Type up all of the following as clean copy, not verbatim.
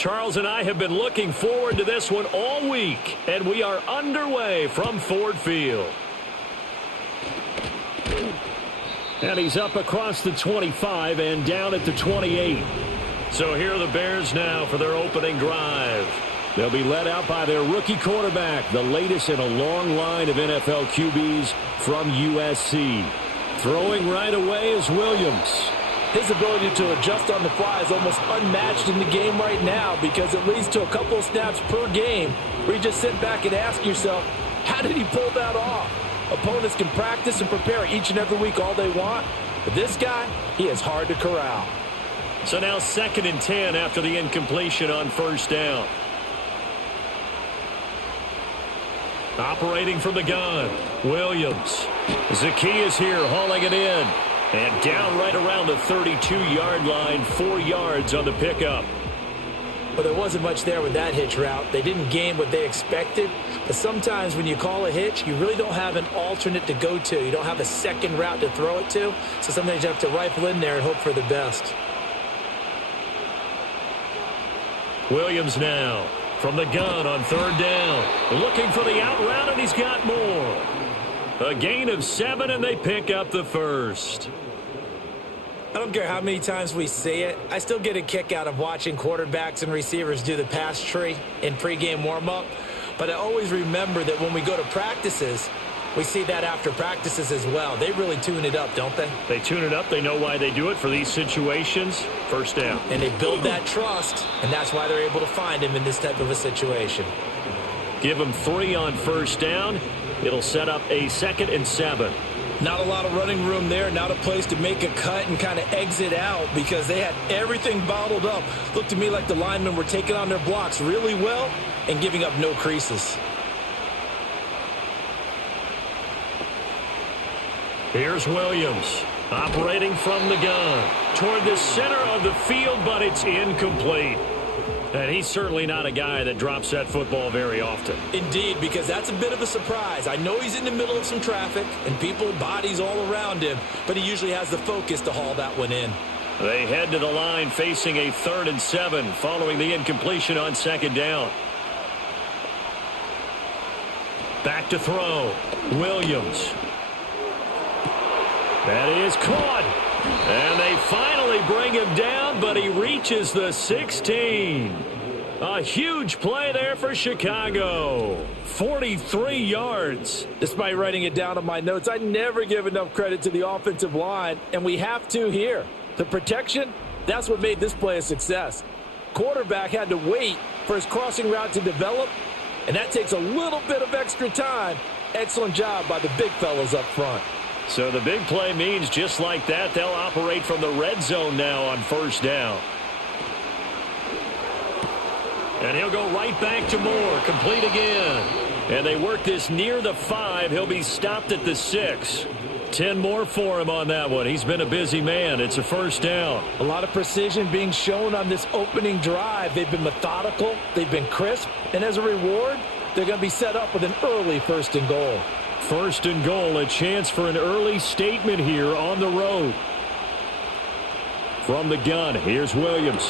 Charles and I have been looking forward to this one all week, and we are underway from Ford Field. And he's up across the 25 and down at the 28. So here are the Bears now for their opening drive. They'll be led out by their rookie quarterback, the latest in a long line of NFL QBs from USC. Throwing right away is Williams. His ability to adjust on the fly is almost unmatched in the game right now because it leads to a couple of snaps per game where you just sit back and ask yourself, how did he pull that off? Opponents can practice and prepare each and every week all they want, but this guy, he is hard to corral. So now 2nd and 10 after the incompletion on first down. Operating from the gun, Williams. Zacchaeus here hauling it in. And down right around the 32-yard line, 4 yards on the pickup. Well, there wasn't much there with that hitch route. They didn't gain what they expected. But sometimes when you call a hitch, you really don't have an alternate to go to. You don't have a second route to throw it to. So sometimes you have to rifle in there and hope for the best. Williams now from the gun on 3rd down. Looking for the out route, and he's got more. A gain of 7, and they pick up the first. I don't care how many times we see it. I still get a kick out of watching quarterbacks and receivers do the pass tree in pregame warm-up. But I always remember that when we go to practices, we see that after practices as well. They really tune it up, don't they? They tune it up. They know why they do it for these situations. First down. And they build that trust, and that's why they're able to find him in this type of a situation. Give him 3 on first down. It'll set up a 2nd and 7. Not a lot of running room there. Not a place to make a cut and kind of exit out because they had everything bottled up. Looked to me like the linemen were taking on their blocks really well and giving up no creases. Here's Williams operating from the gun toward the center of the field, but it's incomplete. And he's certainly not a guy that drops that football very often. Indeed, because that's a bit of a surprise. I know he's in the middle of some traffic and people, bodies all around him, but he usually has the focus to haul that one in. They head to the line facing a 3rd and 7 following the incompletion on 2nd down. Back to throw. Williams. That is caught. And they finally bring him down, but he reaches the 16. A huge play there for Chicago. 43 yards. Despite writing it down on my notes, I never give enough credit to the offensive line, and we have to here. The protection, that's what made this play a success. Quarterback had to wait for his crossing route to develop, and that takes a little bit of extra time. Excellent job by the big fellas up front. So the big play means just like that, they'll operate from the red zone now on first down. And he'll go right back to Moore, complete again. And they work this near the 5. He'll be stopped at the 6. 10 more for him on that one. He's been a busy man. It's a first down. A lot of precision being shown on this opening drive. They've been methodical. They've been crisp. And as a reward, they're going to be set up with an early 1st and goal. 1st and goal, a chance for an early statement here on the road. From the gun, here's Williams.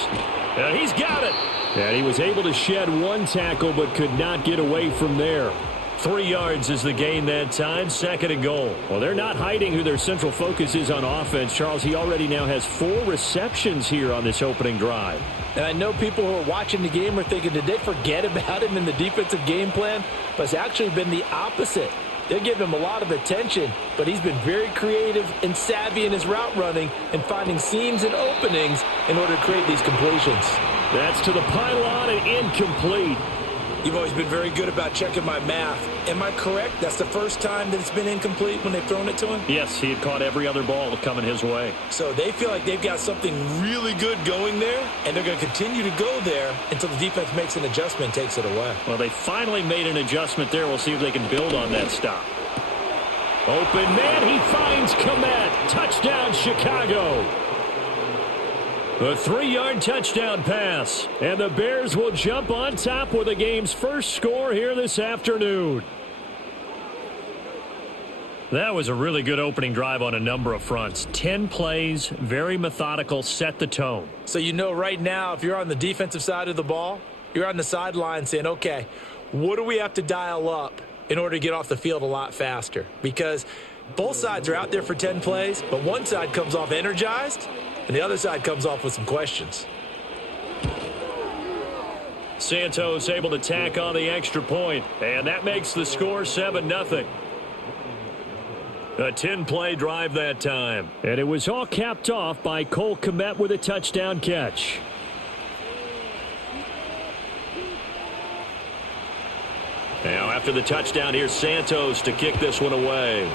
And he's got it. And he was able to shed 1 tackle but could not get away from there. 3 yards is the gain that time, 2nd and goal. Well, they're not hiding who their central focus is on offense. Charles, he already now has 4 receptions here on this opening drive. And I know people who are watching the game are thinking, did they forget about him in the defensive game plan? But it's actually been the opposite. They give him a lot of attention, but he's been very creative and savvy in his route running and finding seams and openings in order to create these completions. That's to the pylon and incomplete. You've always been very good about checking my math. Am I correct? That's the first time that it's been incomplete when they've thrown it to him? Yes, he had caught every other ball coming his way. So they feel like they've got something really good going there, and they're going to continue to go there until the defense makes an adjustment and takes it away. Well, they finally made an adjustment there. We'll see if they can build on that stop. Open man, he finds Komet. Touchdown, Chicago. A 3-yard touchdown pass, and the Bears will jump on top with the game's first score here this afternoon. That was a really good opening drive on a number of fronts. 10 plays, very methodical, set the tone. So you know right now, if you're on the defensive side of the ball, you're on the sideline saying, okay, what do we have to dial up in order to get off the field a lot faster? Because both sides are out there for 10 plays, but one side comes off energized, and the other side comes off with some questions. Santos able to tack on the extra point, and that makes the score 7-0. A 10-play drive that time. And it was all capped off by Cole Kmet with a touchdown catch. Now after the touchdown, here's Santos to kick this one away.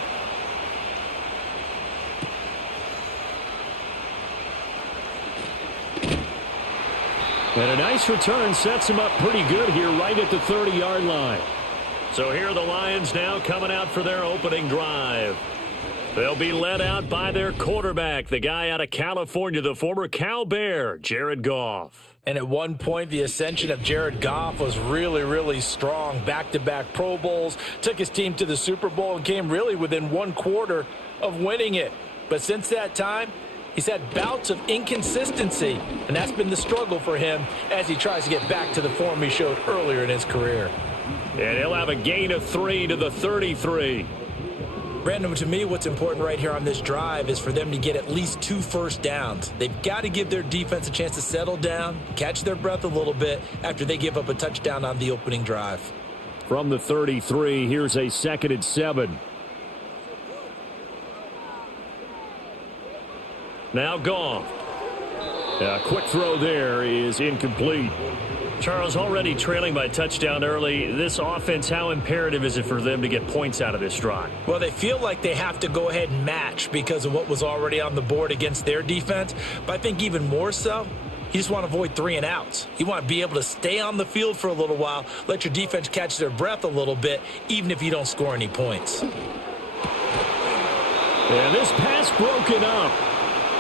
And a nice return sets him up pretty good here right at the 30-yard line. So here are the Lions now coming out for their opening drive. They'll be led out by their quarterback, the guy out of California, the former Cal Bear, Jared Goff. And at one point, the ascension of Jared Goff was really, really strong. Back-to-back Pro Bowls, took his team to the Super Bowl and came really within one quarter of winning it. But since that time, he's had bouts of inconsistency, and that's been the struggle for him as he tries to get back to the form he showed earlier in his career. And he'll have a gain of 3 to the 33. Brandon, to me, what's important right here on this drive is for them to get at least 2 first downs. They've got to give their defense a chance to settle down, catch their breath a little bit after they give up a touchdown on the opening drive. From the 33, here's a 2nd and 7. Now Goff. A quick throw there is incomplete. Charles, already trailing by touchdown early. This offense, how imperative is it for them to get points out of this drive? Well, they feel like they have to go ahead and match because of what was already on the board against their defense. But I think even more so, you just want to avoid 3 and outs. You want to be able to stay on the field for a little while, let your defense catch their breath a little bit, even if you don't score any points. And this pass broken up.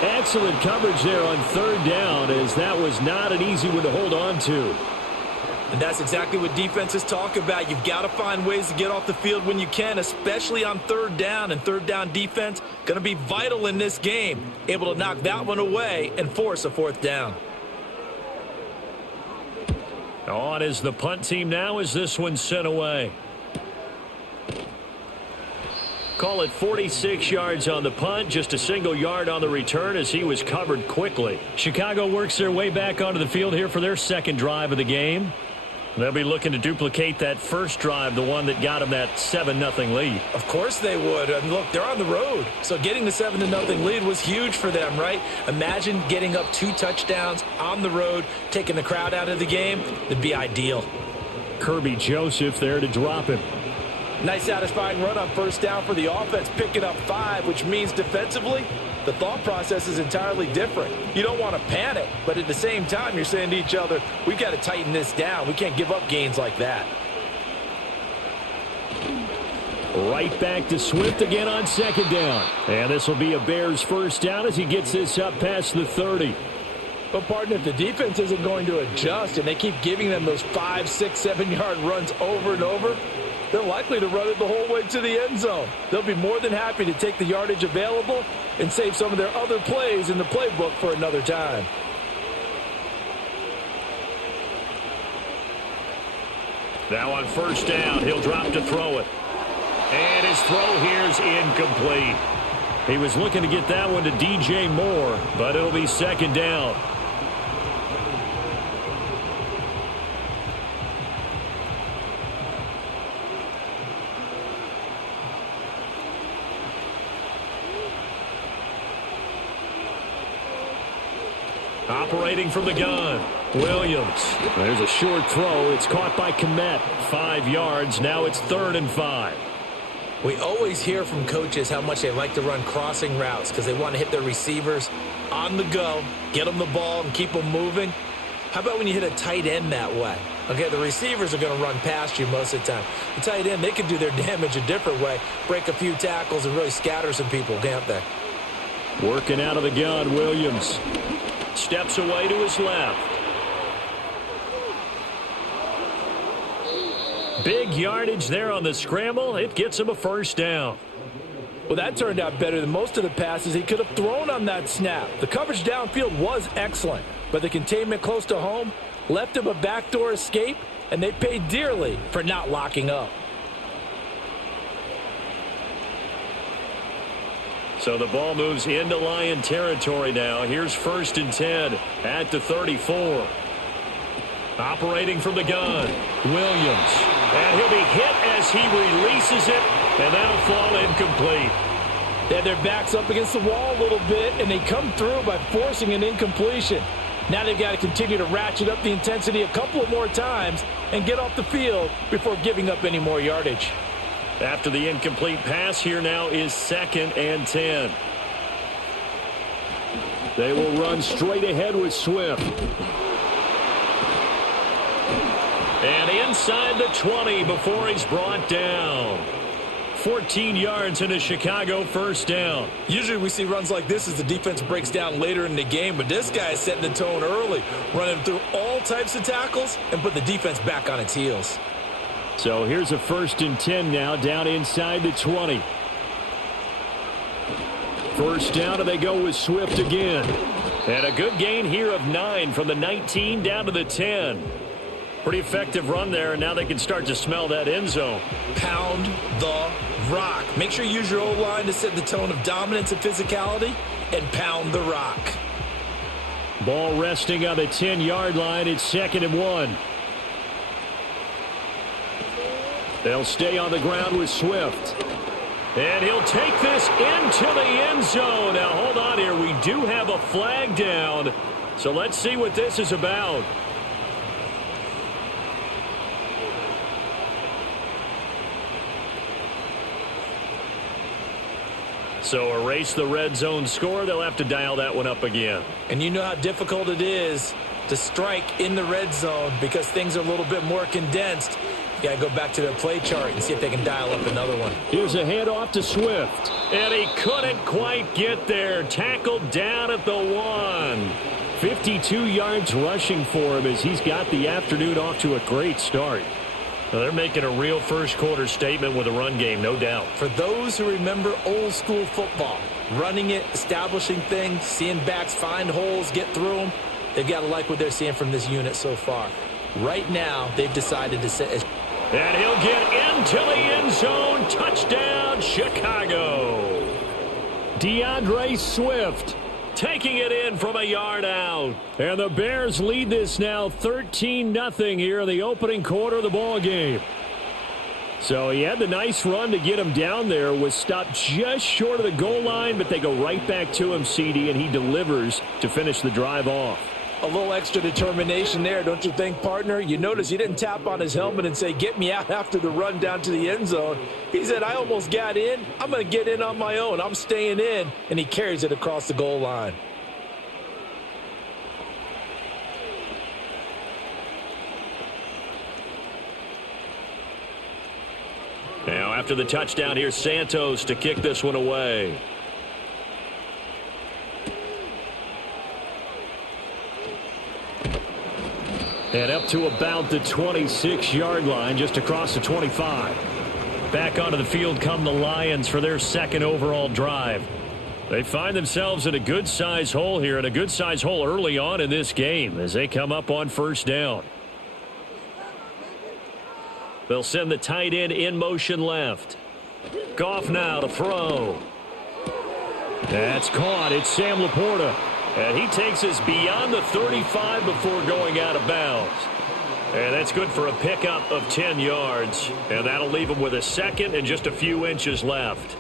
Excellent coverage there on 3rd down, as that was not an easy one to hold on to. And that's exactly what defenses talk about. You've got to find ways to get off the field when you can, especially on 3rd down. And 3rd down defense going to be vital in this game. Able to knock that one away and force a 4th down. On is the punt team now as this one's sent away. Call it 46 yards on the punt, just a single yard on the return as he was covered quickly. Chicago works their way back onto the field here for their 2nd drive of the game. They'll be looking to duplicate that first drive, the one that got them that 7-0 lead. Of course they would. And look, they're on the road. So getting the 7-0 lead was huge for them, right? Imagine getting up 2 touchdowns on the road, taking the crowd out of the game. It'd be ideal. Kirby Joseph there to drop him. Nice satisfying run on 1st down for the offense, picking up 5, which means defensively, the thought process is entirely different. You don't want to panic, but at the same time, you're saying to each other, we've got to tighten this down. We can't give up gains like that. Right back to Swift again on 2nd down. And this will be a Bears 1st down as he gets this up past the 30. But, partner, if the defense isn't going to adjust and they keep giving them those 5, 6, 7-yard runs over and over, they're likely to run it the whole way to the end zone. They'll be more than happy to take the yardage available and save some of their other plays in the playbook for another time. Now on 1st down, he'll drop to throw it. And his throw here's incomplete. He was looking to get that one to DJ Moore, but it'll be 2nd down. Operating from the gun, Williams. There's a short throw. It's caught by Kmet. 5 yards. Now it's 3rd and 5. We always hear from coaches how much they like to run crossing routes because they want to hit their receivers on the go, get them the ball, and keep them moving. How about when you hit a tight end that way? Okay, the receivers are going to run past you most of the time. The tight end, they can do their damage a different way, break a few tackles, and really scatter some people, can't they? Working out of the gun, Williams. Steps away to his left. Big yardage there on the scramble. It gets him a 1st down. Well, that turned out better than most of the passes he could have thrown on that snap. The coverage downfield was excellent, but the containment close to home left him a backdoor escape, and they paid dearly for not locking up. So the ball moves into Lion territory now. Here's 1st and 10 at the 34. Operating from the gun, Williams. And he'll be hit as he releases it, and that'll fall incomplete. They had their backs up against the wall a little bit, and they come through by forcing an incompletion. Now they've got to continue to ratchet up the intensity a couple of more times and get off the field before giving up any more yardage. After the incomplete pass, here now is 2nd and 10. They will run straight ahead with Swift. And inside the 20 before he's brought down. 14 yards in a Chicago 1st down. Usually we see runs like this as the defense breaks down later in the game, but this guy is setting the tone early, running through all types of tackles and put the defense back on its heels. So here's a 1st and 10 now, down inside the 20. 1st down, and they go with Swift again. And a good gain here of 9 from the 19 down to the 10. Pretty effective run there, and now they can start to smell that end zone. Pound the rock. Make sure you use your O-line to set the tone of dominance and physicality, and pound the rock. Ball resting on the 10-yard line. It's 2nd and 1. They'll stay on the ground with Swift. And he'll take this into the end zone. Now, hold on here. We do have a flag down. So let's see what this is about. So erase the red zone score. They'll have to dial that one up again. And you know how difficult it is to strike in the red zone because things are a little bit more condensed. You got to go back to their play chart and see if they can dial up another one. Here's a handoff to Swift. And he couldn't quite get there. Tackled down at the 1. 52 yards rushing for him as he's got the afternoon off to a great start. Well, they're making a real first-quarter statement with a run game, no doubt. For those who remember old-school football, running it, establishing things, seeing backs find holes, get through them, they've got to like what they're seeing from this unit so far. Right now, they've decided to set. And he'll get into the end zone. Touchdown, Chicago. DeAndre Swift taking it in from a yard out. And the Bears lead this now 13-0 here in the opening quarter of the ball game. So he had the nice run to get him down there, was stopped just short of the goal line, but they go right back to him, CD, and he delivers to finish the drive off. A little extra determination there, don't you think, partner? You notice he didn't tap on his helmet and say, get me out after the run down to the end zone. He said, I almost got in. I'm going to get in on my own. I'm staying in. And he carries it across the goal line. Now, after the touchdown, here's Santos to kick this one away. And up to about the 26-yard line, just across the 25. Back onto the field come the Lions for their second overall drive. They find themselves in a good-sized hole here, and a good-sized hole early on in this game as they come up on 1st down. They'll send the tight end in motion left. Goff now to throw. That's caught. It's Sam Laporta. And he takes us beyond the 35 before going out of bounds. And that's good for a pickup of 10 yards. And that'll leave him with a second and just a few inches left.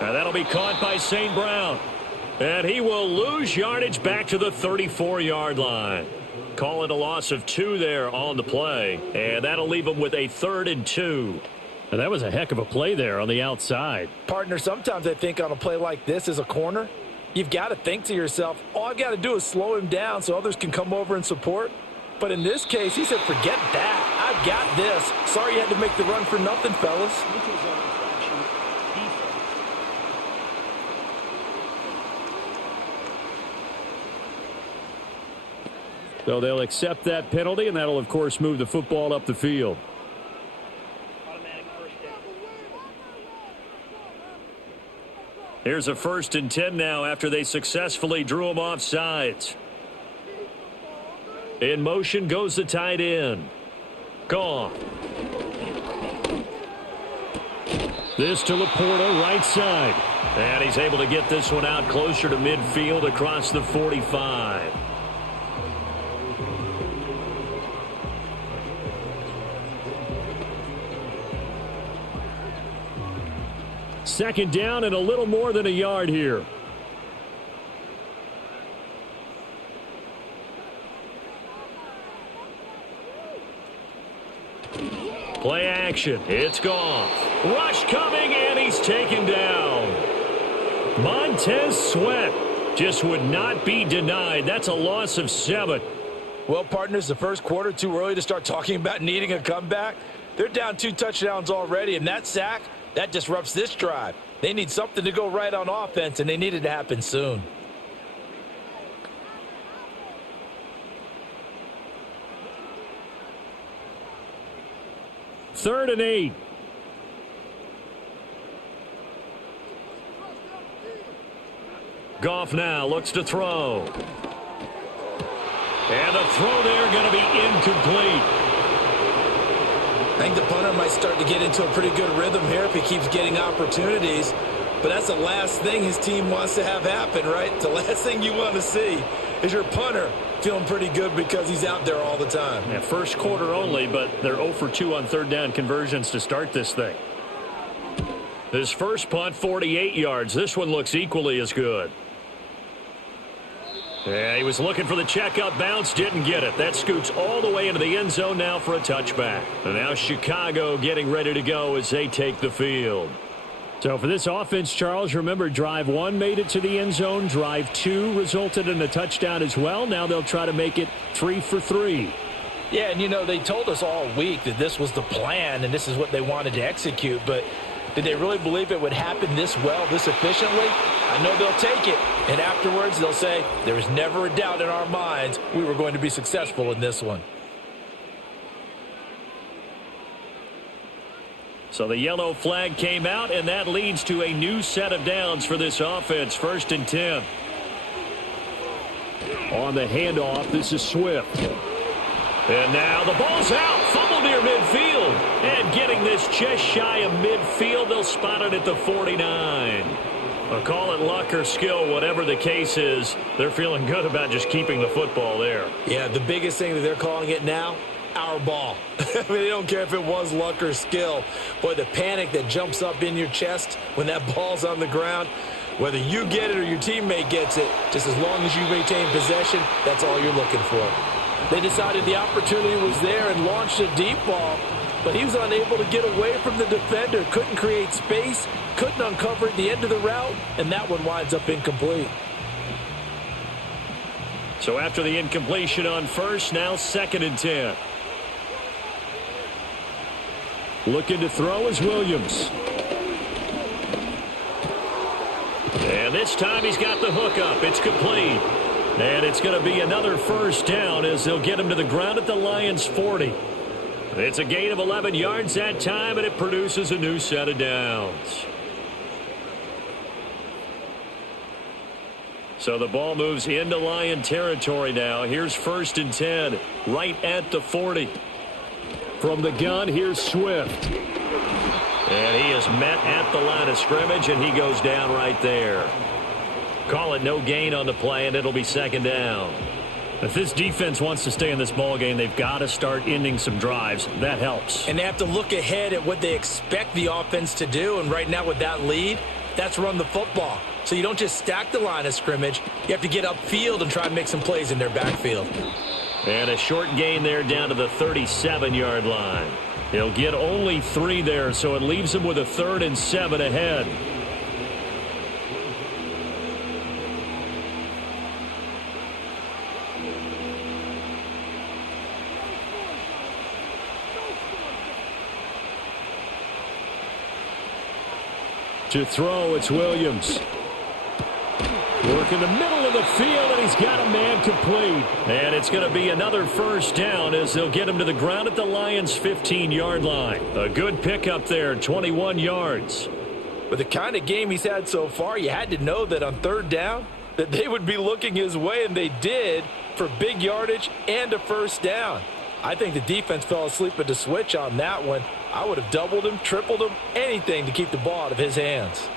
And that'll be caught by St. Brown. And he will lose yardage back to the 34-yard line. Call it a loss of 2 there on the play. And that'll leave him with a 3rd and 2. And that was a heck of a play there on the outside. Partner, sometimes I think on a play like this as a corner, you've got to think to yourself, all I got to do is slow him down so others can come over and support. But in this case, he said, forget that. I've got this. Sorry you had to make the run for nothing, fellas. So they'll accept that penalty, and that'll, of course, move the football up the field. Here's a 1st and 10 now after they successfully drew him off sides. In motion goes the tight end. Gone. This to Laporta, right side. And he's able to get this one out closer to midfield across the 45. Second down and a little more than a yard here. Play action. It's gone. Rush coming, and he's taken down. Montez Sweat just would not be denied. That's a loss of 7. Well, partners, the first quarter, too early to start talking about needing a comeback. They're down 2 touchdowns already, and that sack, that disrupts this drive. They need something to go right on offense, and they need it to happen soon. Third and 8. Goff now looks to throw. And the throw there going to be incomplete. I think the punter might start to get into a pretty good rhythm here if he keeps getting opportunities. But that's the last thing his team wants to have happen, right? The last thing you want to see is your punter feeling pretty good because he's out there all the time. Yeah, first quarter only, but they're 0 for 2 on third down conversions to start this thing. His first punt, 48 yards. This one looks equally as good. Yeah, he was looking for the checkup bounce, didn't get it. That scoots all the way into the end zone now for a touchback. And now Chicago getting ready to go as they take the field. So for this offense, Charles, remember, drive 1 made it to the end zone. Drive 2 resulted in a touchdown as well. Now they'll try to make it 3 for 3. Yeah, and, you know, they told us all week that this was the plan and this is what they wanted to execute. But did they really believe it would happen this well, this efficiently? I know they'll take it. And afterwards, they'll say, there was never a doubt in our minds we were going to be successful in this one. So the yellow flag came out, and that leads to a new set of downs for this offense. 1st and 10. On the handoff, this is Swift. And now the ball's out. Fumble near midfield. And getting this just shy of midfield, they'll spot it at the 49. I'll call it luck or skill, whatever the case is. They're feeling good about just keeping the football there. Yeah, the biggest thing that they're calling it now, our ball. I mean, they don't care if it was luck or skill. Boy, the panic that jumps up in your chest when that ball's on the ground, whether you get it or your teammate gets it, just as long as you maintain possession, that's all you're looking for. They decided the opportunity was there and launched a deep ball, but he was unable to get away from the defender, couldn't create space, couldn't uncover at the end of the route, and that one winds up incomplete. So after the incompletion on first, now 2nd and 10. Looking to throw is Williams. And this time he's got the hook up. It's complete. And it's going to be another first down as they'll get him to the ground at the Lions' 40. It's a gain of 11 yards that time, and it produces a new set of downs. So the ball moves into Lion territory now. Here's 1st and 10, right at the 40. From the gun, here's Swift. And he is met at the line of scrimmage, and he goes down right there. Call it no gain on the play, and it'll be 2nd down. If this defense wants to stay in this ball game, they've got to start ending some drives. That helps. And they have to look ahead at what they expect the offense to do. And right now with that lead, that's run the football. So you don't just stack the line of scrimmage. You have to get upfield and try and make some plays in their backfield. And a short gain there down to the 37-yard line. He'll get only 3 there, so it leaves him with a 3rd and 7 ahead. To throw, it's Williams. work in the middle of the field, and he's got a man complete. And it's going to be another first down as they'll get him to the ground at the Lions' 15-yard line. A good pickup there, 21 yards. With the kind of game he's had so far, you had to know that on third down that they would be looking his way, and they did, for big yardage and a first down. I think the defense fell asleep at the switch on that one. I would have doubled him, tripled him, anything to keep the ball out of his hands.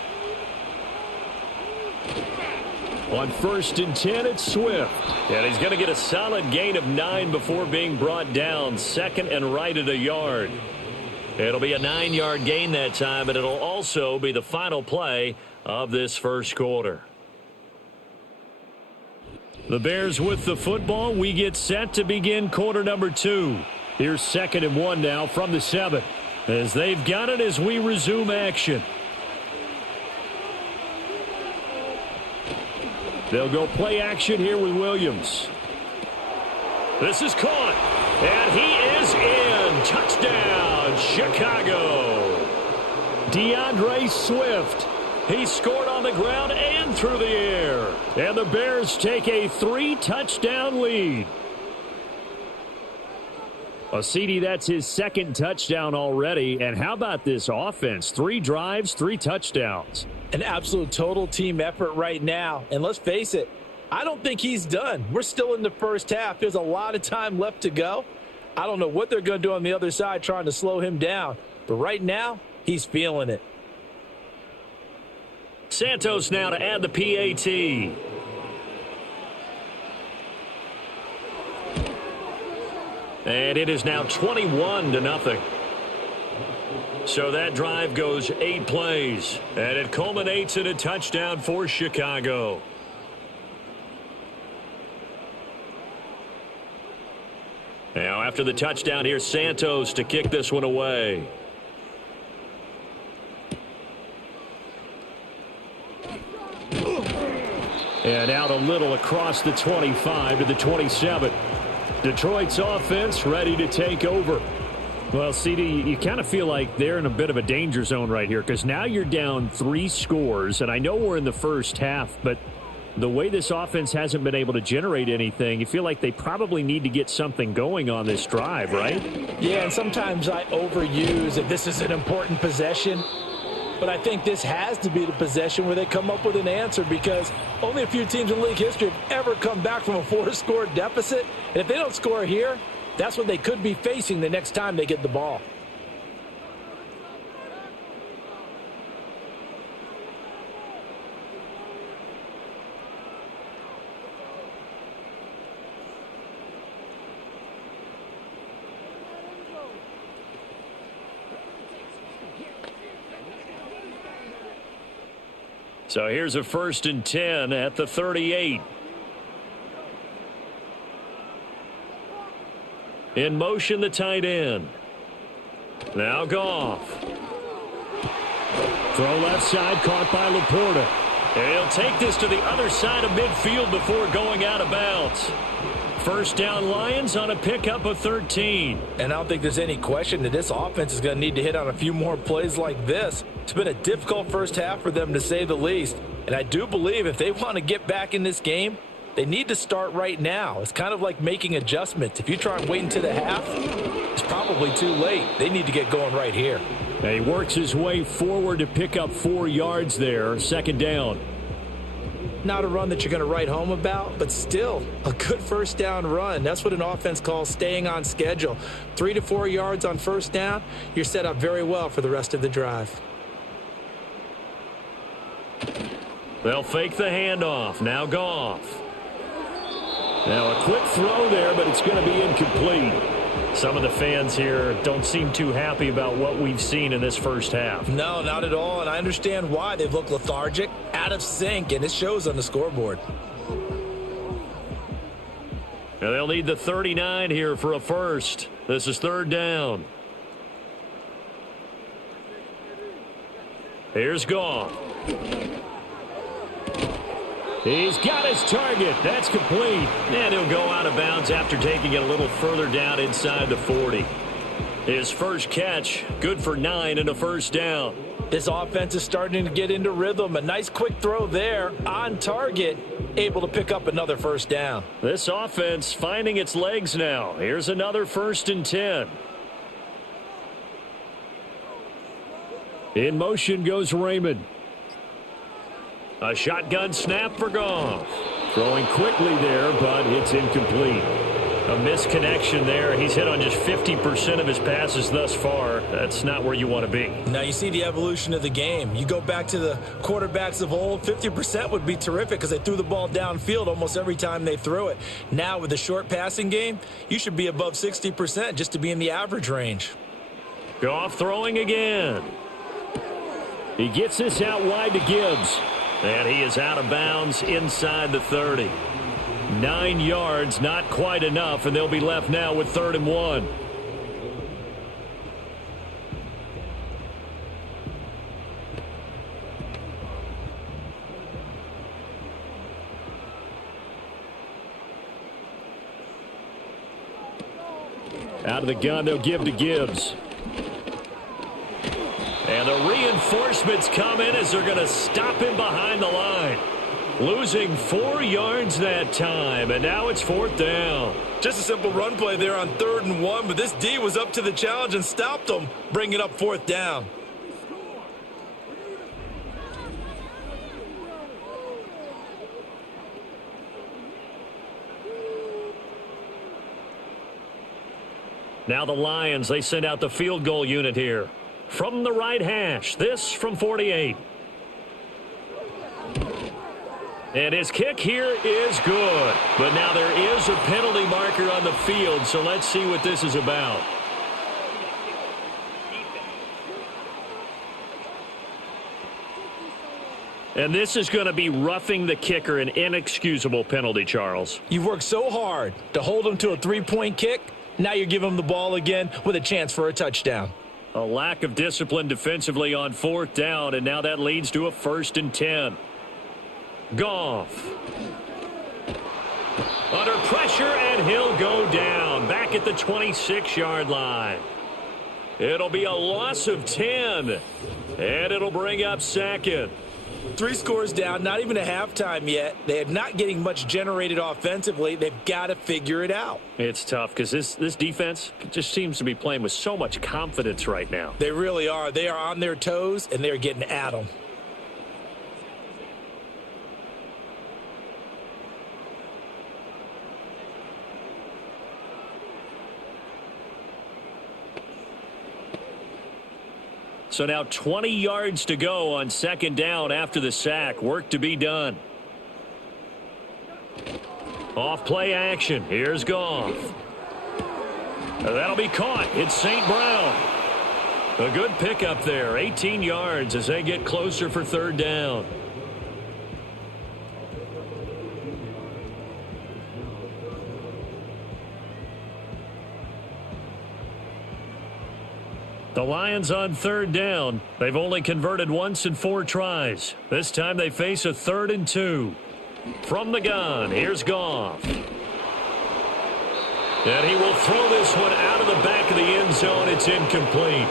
On 1st and 10, it's Swift. And he's going to get a solid gain of 9 before being brought down. 2nd and right at a yard. It'll be a 9-yard gain that time, and it'll also be the final play of this first quarter. The Bears with the football. We get set to begin quarter number 2. Here's 2nd and 1 now from the 7. As they've got it as we resume action. They'll go play action here with Williams. This is caught. And he is in. Touchdown, Chicago. DeAndre Swift. He scored on the ground and through the air. And the Bears take a 3-touchdown lead. CD, that's his 2nd touchdown already. And how about this offense? 3 drives, 3 touchdowns. An absolute total team effort right now. And let's face it, I don't think he's done. We're still in the first half. There's a lot of time left to go. I don't know what they're going to do on the other side trying to slow him down. But right now, he's feeling it. Santos now to add the PAT. And it is now 21-0. So that drive goes 8 plays. And it culminates in a touchdown for Chicago. Now after the touchdown, here's Santos to kick this one away. And out a little across the 25 to the 27. Detroit's offense ready to take over. Well, CD, you kind of feel like they're in a bit of a danger zone right here because now you're down 3 scores, and I know we're in the first half, but the way this offense hasn't been able to generate anything, you feel like they probably need to get something going on this drive, right? Yeah, and sometimes I overuse that this is an important possession. But I think this has to be the possession where they come up with an answer because only a few teams in league history have ever come back from a 4-score deficit. And if they don't score here, that's what they could be facing the next time they get the ball. So here's a 1st and 10 at the 38. In motion, the tight end. Now Goff. Throw left side, caught by Laporta. And he'll take this to the other side of midfield before going out of bounds. First down Lions on a pickup of 13. And I don't think there's any question that this offense is going to need to hit on a few more plays like this. It's been a difficult first half for them, to say the least. And I do believe if they want to get back in this game, they need to start right now. It's kind of like making adjustments. If you try and wait until the half, it's probably too late. They need to get going right here. He works his way forward to pick up 4 yards there. 2nd down. Not a run that you're going to write home about, but still a good first down run. That's what an offense calls staying on schedule. 3 to 4 yards on first down, you're set up very well for the rest of the drive. They'll fake the handoff. Now Goff. Now a quick throw there, but it's going to be incomplete. Some of the fans here don't seem too happy about what we've seen in this first half. No, not at all, and I understand why. They've looked lethargic, out of sync, and it shows on the scoreboard. And they'll need the 39 here for a first. This is 3rd down. Here's Goff. He's got his target. That's complete. And he'll go out of bounds after taking it a little further down inside the 40. His first catch, good for 9 and a first down. This offense is starting to get into rhythm. A nice quick throw there on target, able to pick up another first down. This offense finding its legs now. Here's another 1st and 10. In motion goes Raymond. A shotgun snap for Goff. Throwing quickly there, but it's incomplete. A misconnection there. He's hit on just 50% of his passes thus far. That's not where you want to be. Now you see the evolution of the game. You go back to the quarterbacks of old, 50% would be terrific because they threw the ball downfield almost every time they threw it. Now with the short passing game, you should be above 60% just to be in the average range. Goff throwing again. He gets this out wide to Gibbs. And he is out of bounds inside the 30. 9 yards, not quite enough, and they'll be left now with 3rd and 1. Out of the gun, they'll give to Gibbs. And the reinforcements come in as they're going to stop him behind the line. Losing 4 yards that time, and now it's 4th down. Just a simple run play there on 3rd and 1, but this D was up to the challenge and stopped them, bringing up 4th down. Now the Lions, they send out the field goal unit here. From the right hash, this from 48. And his kick here is good. But now there is a penalty marker on the field, so let's see what this is about. And this is going to be roughing the kicker, an inexcusable penalty, Charles. You've worked so hard to hold him to a 3-point kick. Now you're giving him the ball again with a chance for a touchdown. A lack of discipline defensively on 4th down, and now that leads to a 1st and 10. Goff. Under pressure, and he'll go down. Back at the 26-yard line. It'll be a loss of 10, and it'll bring up 2nd. 3 scores down, not even a halftime yet. They are not getting much generated offensively. They've got to figure it out. It's tough because this defense just seems to be playing with so much confidence right now. They really are. They are on their toes, and they're getting at them. So now 20 yards to go on 2nd down after the sack. Work to be done. Off play action. Here's Goff. That'll be caught. It's St. Brown. A good pickup there. 18 yards as they get closer for 3rd down. The Lions on 3rd down. They've only converted once in 4 tries. This time they face a 3rd and 2. From the gun, here's Goff. And he will throw this one out of the back of the end zone. It's incomplete.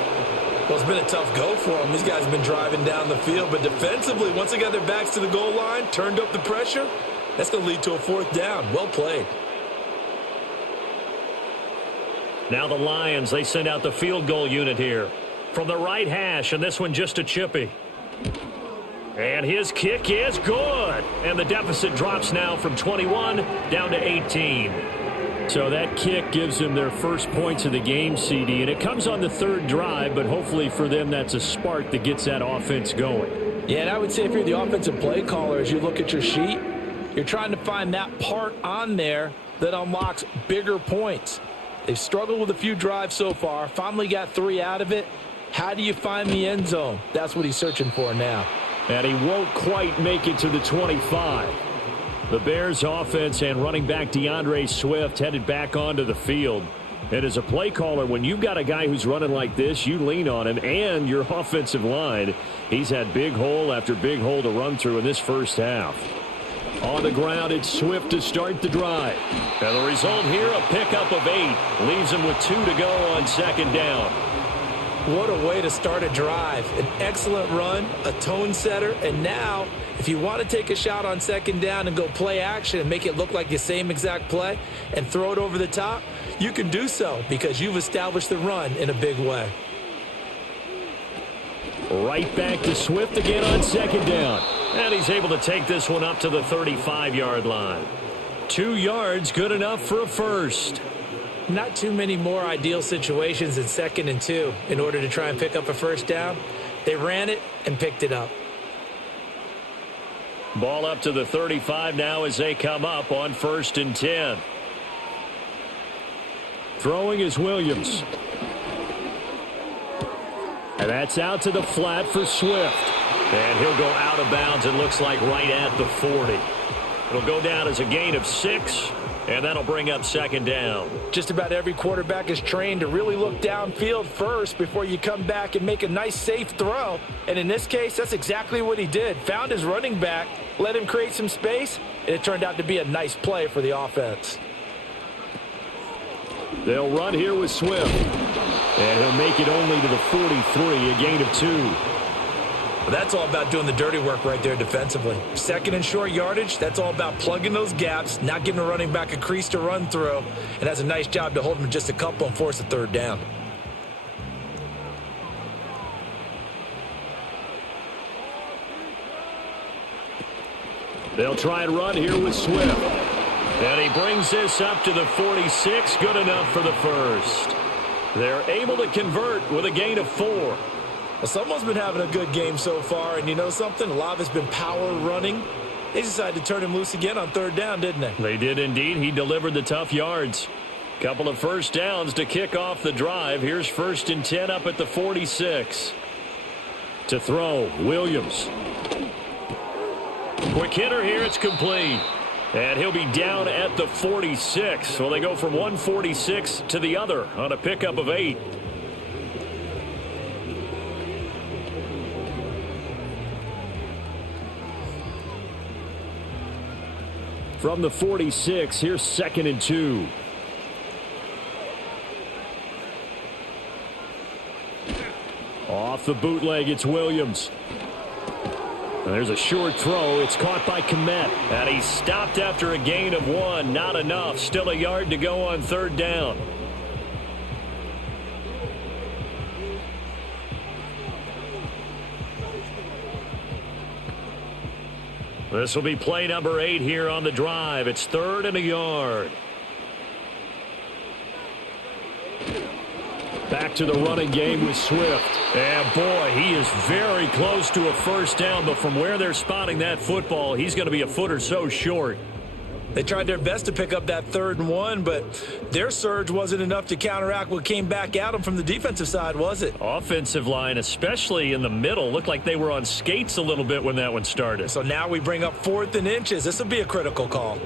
Well, it's been a tough go for them. These guys have been driving down the field, but defensively, once they got their backs to the goal line, turned up the pressure, that's going to lead to a 4th down. Well played. Now the Lions, they send out the field goal unit here. From the right hash, and this one just a chippy. And his kick is good. And the deficit drops now from 21 down to 18. So that kick gives them their first points of the game, CD. And it comes on the 3rd drive, but hopefully for them that's a spark that gets that offense going. Yeah, and I would say if you're the offensive play caller, as you look at your sheet, you're trying to find that part on there that unlocks bigger points. They've struggled with a few drives so far. Finally got 3 out of it. How do you find the end zone? That's what he's searching for now. And he won't quite make it to the 25. The Bears offense and running back DeAndre Swift headed back onto the field. And as a play caller, when you've got a guy who's running like this, you lean on him and your offensive line. He's had big hole after big hole to run through in this first half. On the ground, it's Swift to start the drive. And the result here, a pickup of 8. Leaves him with 2 to go on 2nd down. What a way to start a drive. An excellent run, a tone setter, and now if you want to take a shot on second down and go play action and make it look like the same exact play and throw it over the top, you can do so because you've established the run in a big way. Right back to Swift again on second down. And he's able to take this one up to the 35-yard line. 2 yards, good enough for a first. Not too many more ideal situations in 2nd and 2 in order to try and pick up a first down. They ran it and picked it up. Ball up to the 35 now as they come up on 1st and 10. Throwing is Williams. And that's out to the flat for Swift. And he'll go out of bounds, it looks like right at the 40. It'll go down as a gain of 6. And that'll bring up second down. Just about every quarterback is trained to really look downfield first before you come back and make a nice, safe throw. And in this case, that's exactly what he did. Found his running back, let him create some space, and it turned out to be a nice play for the offense. They'll run here with Swift. And he'll make it only to the 43, a gain of 2. Well, that's all about doing the dirty work right there defensively. 2nd and short yardage, that's all about plugging those gaps, not giving a running back a crease to run through, and has a nice job to hold him just a couple and force a 3rd down. They'll try and run here with Swift. And he brings this up to the 46, good enough for the first. They're able to convert with a gain of 4. Well, someone's been having a good game so far, and you know something? A lot of it's been power running. They decided to turn him loose again on 3rd down, didn't they? They did indeed. He delivered the tough yards. Couple of first downs to kick off the drive. Here's 1st and 10 up at the 46. To throw, Williams. Quick hitter here, it's complete. And he'll be down at the 46. So they go from 146 to the other on a pickup of 8. From the 46, here's 2nd and 2. Off the bootleg, it's Williams. And there's a short throw. It's caught by Kmet. And he's stopped after a gain of 1. Not enough. Still a yard to go on 3rd down. This will be play number 8 here on the drive. It's 3rd and a yard. Back to the running game with Swift. And boy, he is very close to a first down, but from where they're spotting that football, he's going to be a foot or so short. They tried their best to pick up that 3rd and 1, but their surge wasn't enough to counteract what came back at them from the defensive side, was it? Offensive line, especially in the middle, looked like they were on skates a little bit when that one started. So now we bring up 4th and inches. This will be a critical call.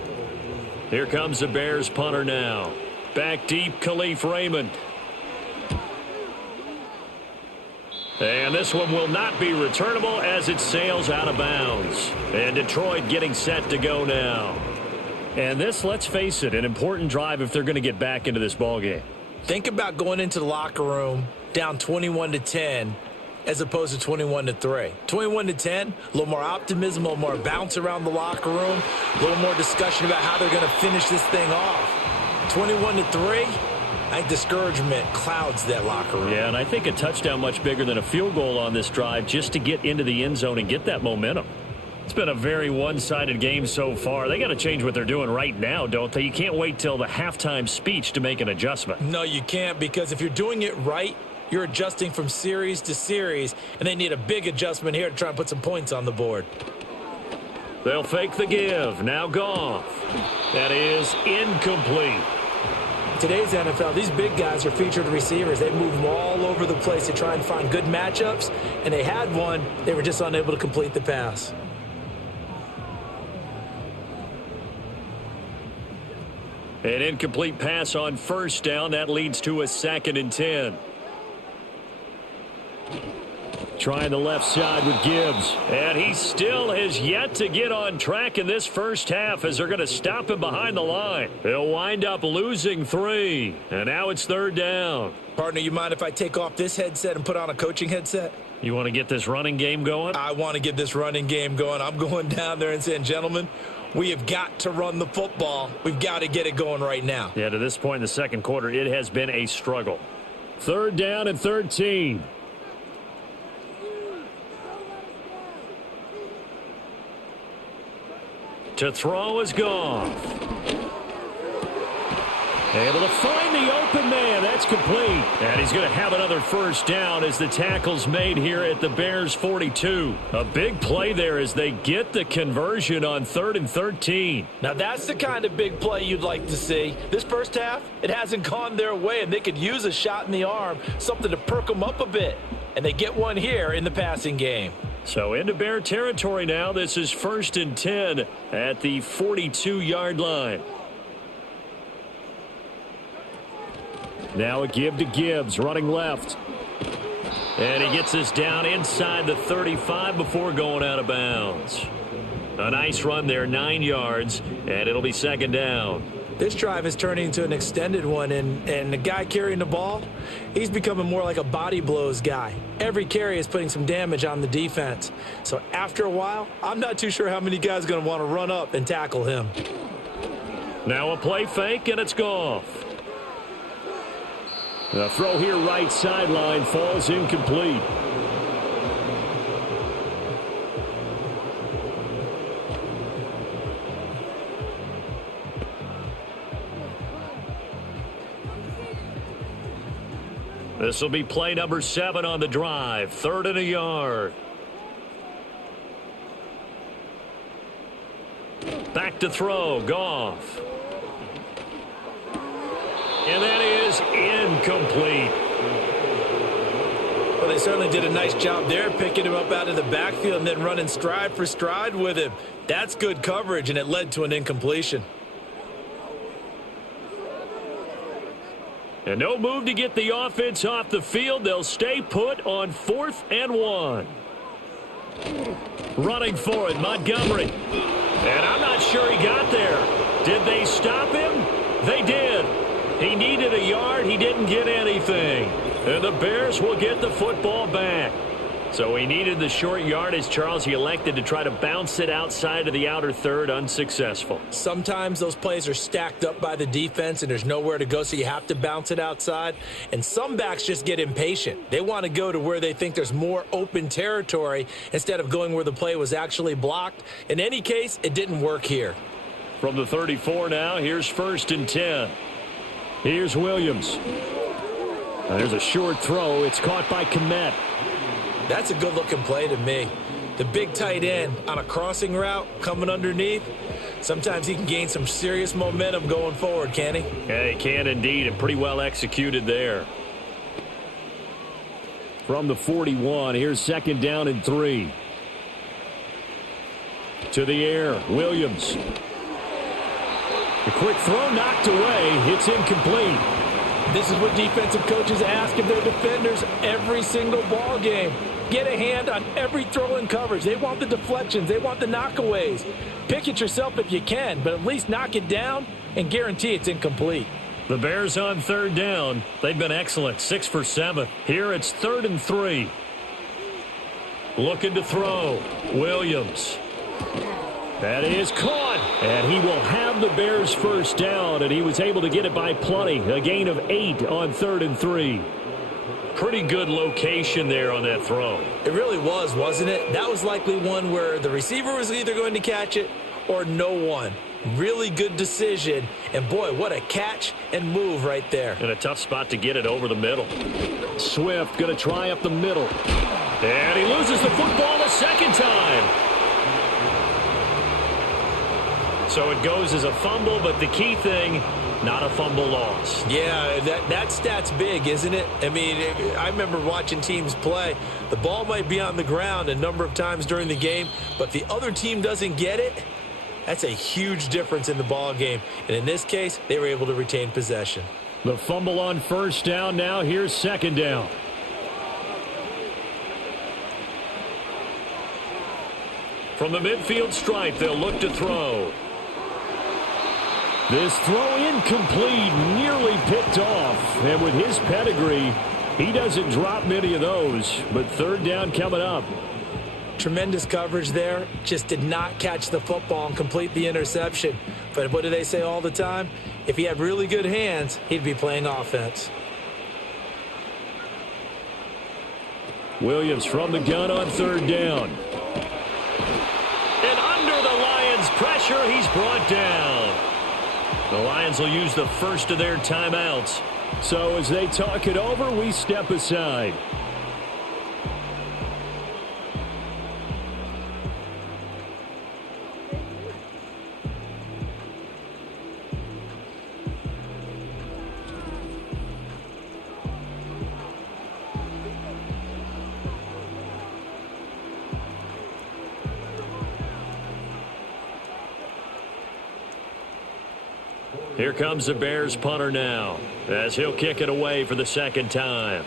Here comes the Bears punter now. Back deep, Khalif Raymond. And this one will not be returnable as it sails out of bounds. And Detroit getting set to go now. And this, let's face it, an important drive if they're going to get back into this ballgame. Think about going into the locker room down 21-10 as opposed to 21-3. 21-10, a little more optimism, a little more bounce around the locker room, a little more discussion about how they're going to finish this thing off. 21-3, I think discouragement clouds that locker room. Yeah, and I think a touchdown much bigger than a field goal on this drive just to get into the end zone and get that momentum. It's been a very one-sided game so far. They got to change what they're doing right now, don't they? You can't wait till the halftime speech to make an adjustment. No, you can't, because if you're doing it right, you're adjusting from series to series, and they need a big adjustment here to try and put some points on the board. They'll fake the give. Now Goff. That is incomplete. Today's NFL, these big guys are featured receivers. They move them all over the place to try and find good matchups, and they had one. They were just unable to complete the pass. An incomplete pass on first down. That leads to a 2nd and 10. trying the left side with Gibbs. And he still has yet to get on track in this first half as they're going to stop him behind the line. They'll wind up losing 3. And now it's 3rd down. Partner, you mind if I take off this headset and put on a coaching headset? You want to get this running game going? I want to get this running game going. I'm going down there and saying, gentlemen, we have got to run the football. We've got to get it going right now. Yeah, to this point in the second quarter, it has been a struggle. 3rd down and 13. To throw is Goff. Able to find the open man. That's complete. And he's going to have another first down as the tackle's made here at the Bears 42. A big play there as they get the conversion on 3rd and 13. Now that's the kind of big play you'd like to see. This first half, it hasn't gone their way, and they could use a shot in the arm, something to perk them up a bit. And they get one here in the passing game. So into Bear territory now. This is 1st and 10 at the 42-yard line. Now a give to Gibbs, running left. And he gets us down inside the 35 before going out of bounds. A nice run there, 9 yards, and it'll be 2nd down. This drive is turning into an extended one, and the guy carrying the ball, he's becoming more like a body blows guy. Every carry is putting some damage on the defense. So after a while, I'm not too sure how many guys are going to want to run up and tackle him. Now a play fake, and it's Goff. The throw here right sideline falls incomplete. This will be play number 7 on the drive. 3rd and a yard. Back to throw. Goff. And that is incomplete. Well, they certainly did a nice job there, picking him up out of the backfield and then running stride for stride with him. That's good coverage, and it led to an incompletion. And no move to get the offense off the field. They'll stay put on 4th and 1. Running for it, Montgomery. And I'm not sure he got there. Did they stop him? They did. He needed a yard. He didn't get anything. And the Bears will get the football back. So he needed the short yardage, Charles. He elected to try to bounce it outside of the outer third, unsuccessful. Sometimes those plays are stacked up by the defense and there's nowhere to go, so you have to bounce it outside. And some backs just get impatient. They want to go to where they think there's more open territory instead of going where the play was actually blocked. In any case, it didn't work here. From the 34 now, here's 1st and 10. Here's Williams. There's a short throw. It's caught by Kmet. That's a good-looking play to me. The big tight end on a crossing route coming underneath. Sometimes he can gain some serious momentum going forward, can he? Yeah, he can indeed, and pretty well executed there. From the 41, here's 2nd down and 3. To the air, Williams. A quick throw knocked away. It's incomplete. This is what defensive coaches ask of their defenders every single ball game. Get a hand on every throw in coverage. They want the deflections. They want the knockaways. Pick it yourself if you can, but at least knock it down and guarantee it's incomplete. The Bears on 3rd down. They've been excellent, 6 for 7. Here it's 3rd and 3. Looking to throw. Williams. That is caught, and he will have the Bears' first down, and he was able to get it by plenty. A gain of 8 on 3rd and 3. Pretty good location there on that throw. It really was, wasn't it? That was likely one where the receiver was either going to catch it or no one. Really good decision, and boy, what a catch and move right there. And a tough spot to get it over the middle. Swift going to try up the middle. And he loses the football a second time. So it goes as a fumble, but the key thing, not a fumble loss. Yeah, that stat's big, isn't it? I mean, I remember watching teams play. The ball might be on the ground a number of times during the game, but the other team doesn't get it. That's a huge difference in the ball game. And in this case, they were able to retain possession. The fumble on 1st down now. Here's 2nd down. From the midfield stripe, they'll look to throw. This throw incomplete, nearly picked off. And with his pedigree, he doesn't drop many of those. But third down coming up. Tremendous coverage there. Just did not catch the football and complete the interception. But what do they say all the time? If he had really good hands, he'd be playing offense. Williams from the gun on third down. And under the Lions' pressure, he's brought down. The Lions will use the first of their timeouts. So as they talk it over, we step aside. Here comes the Bears punter now, as he'll kick it away for the second time.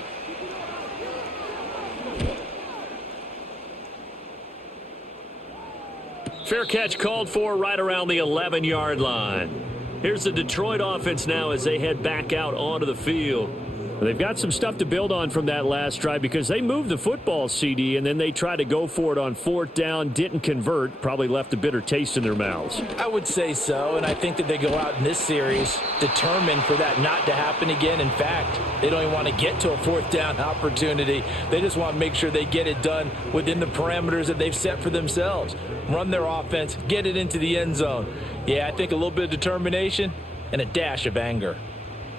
Fair catch called for right around the 11-yard line. Here's the Detroit offense now as they head back out onto the field. They've got some stuff to build on from that last drive because they moved the football, CD, and then they tried to go for it on fourth down, didn't convert, probably left a bitter taste in their mouths. I would say so, and I think that they go out in this series determined for that not to happen again. In fact, they don't even want to get to a fourth down opportunity. They just want to make sure they get it done within the parameters that they've set for themselves. Run their offense, get it into the end zone. Yeah, I think a little bit of determination and a dash of anger.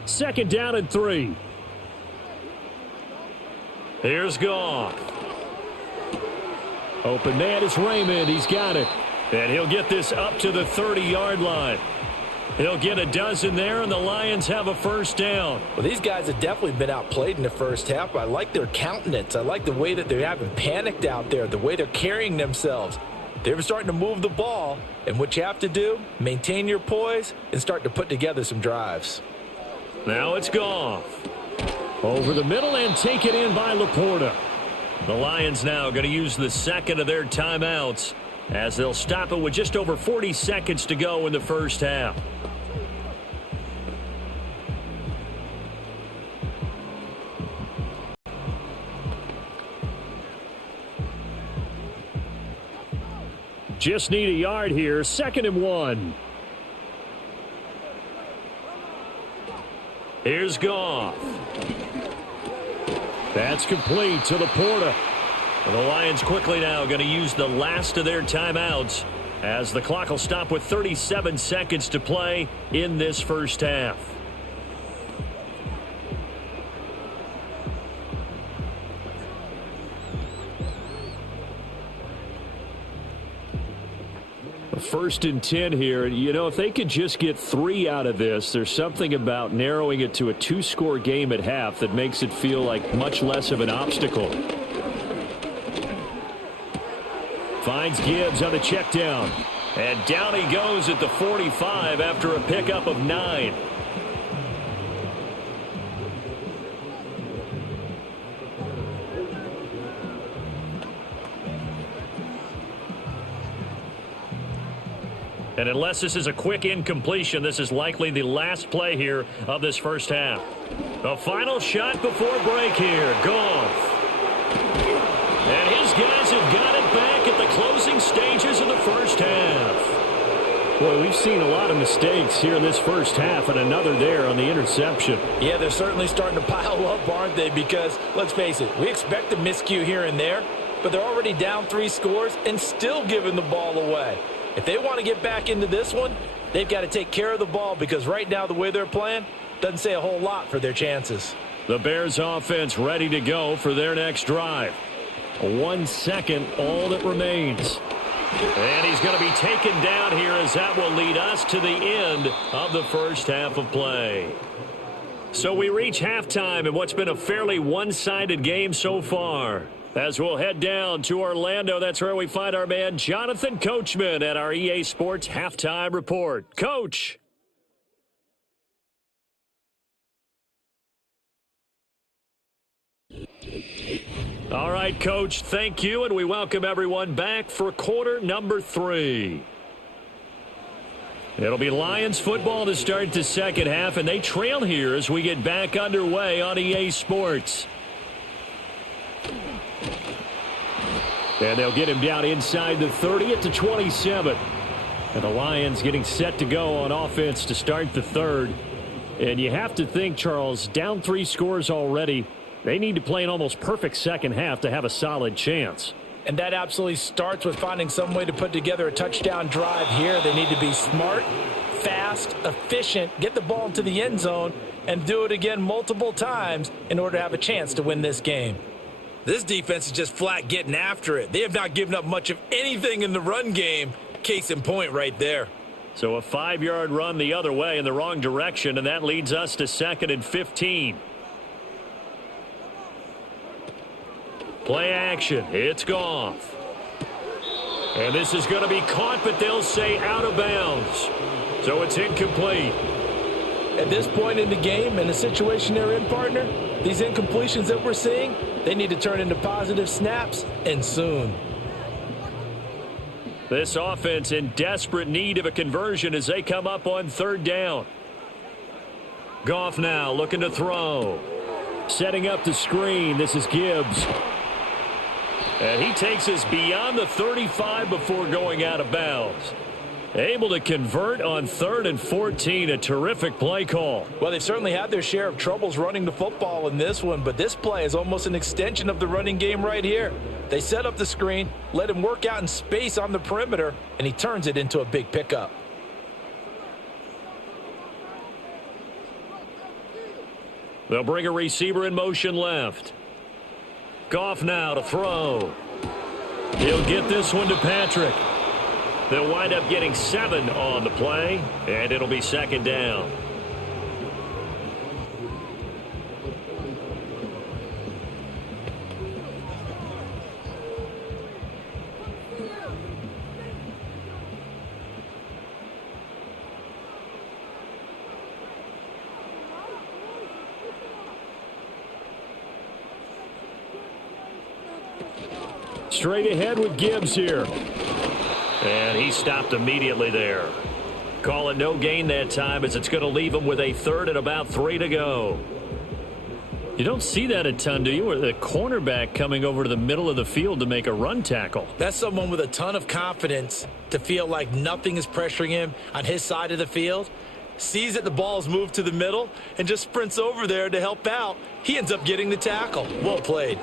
Second down and 3. Here's Goff. Open man is Raymond. He's got it. And he'll get this up to the 30-yard line. He'll get a dozen there, and the Lions have a first down. Well, these guys have definitely been outplayed in the first half. I like their countenance. I like the way that they haven't panicked out there, the way they're carrying themselves. They're starting to move the ball, and what you have to do, maintain your poise and start to put together some drives. Now it's Goff. Over the middle and take it in by Laporta. The Lions now going to use the second of their timeouts as they'll stop it with just over 40 seconds to go in the first half. Just need a yard here. 2nd and 1. Here's Goff. That's complete to Laporta. The Lions quickly now going to use the last of their timeouts as the clock will stop with 37 seconds to play in this first half. First and 10 here. You know, if they could just get 3 out of this, there's something about narrowing it to a 2-score game at half that makes it feel like much less of an obstacle. Finds Gibbs on the check down. And down he goes at the 45 after a pickup of 9. And unless this is a quick incompletion, this is likely the last play here of this first half. The final shot before break here. Goff. And his guys have got it back at the closing stages of the first half. Boy, we've seen a lot of mistakes here in this first half, and another there on the interception. Yeah, they're certainly starting to pile up, aren't they? Because, let's face it, we expect a miscue here and there, but they're already down 3 scores and still giving the ball away. If they want to get back into this one, they've got to take care of the ball because right now the way they're playing doesn't say a whole lot for their chances. The Bears offense ready to go for their next drive. 1 second, all that remains. And he's going to be taken down here as that will lead us to the end of the first half of play. So we reach halftime in what's been a fairly one-sided game so far. As we'll head down to Orlando, that's where we find our man Jonathan Coachman at our EA Sports Halftime Report. Coach. All right, Coach, thank you, and we welcome everyone back for quarter number 3. It'll be Lions football to start the second half, and they trail here as we get back underway on EA Sports. And they'll get him down inside the 30 at the 27. And the Lions getting set to go on offense to start the third. And you have to think, Charles, down 3 scores already. They need to play an almost perfect second half to have a solid chance. And that absolutely starts with finding some way to put together a touchdown drive here. They need to be smart, fast, efficient, get the ball into the end zone, and do it again multiple times in order to have a chance to win this game. This defense is just flat getting after it. They have not given up much of anything in the run game. Case in point right there. So a 5-yard run the other way in the wrong direction, and that leads us to 2nd and 15. Play action. It's Goff. And this is going to be caught, but they'll say out of bounds. So it's incomplete. At this point in the game, and the situation they're in, partner, these incompletions that we're seeing, they need to turn into positive snaps, and soon. This offense in desperate need of a conversion as they come up on 3rd down. Goff now looking to throw. Setting up the screen. This is Gibbs. And he takes us beyond the 35 before going out of bounds. Able to convert on 3rd and 14. A terrific play call. Well, they've certainly had their share of troubles running the football in this one, but this play is almost an extension of the running game right here. They set up the screen, let him work out in space on the perimeter, and he turns it into a big pickup. They'll bring a receiver in motion left. Goff now to throw. He'll get this one to Patrick. They'll wind up getting 7 on the play, and it'll be 2nd down. Straight ahead with Gibbs here. And he stopped immediately there. Call it no gain that time as it's going to leave him with a 3rd and about 3 to go. You don't see that a ton, do you? Or the cornerback coming over to the middle of the field to make a run tackle. That's someone with a ton of confidence to feel like nothing is pressuring him on his side of the field. Sees that the ball is moved to the middle and just sprints over there to help out. He ends up getting the tackle. Well played.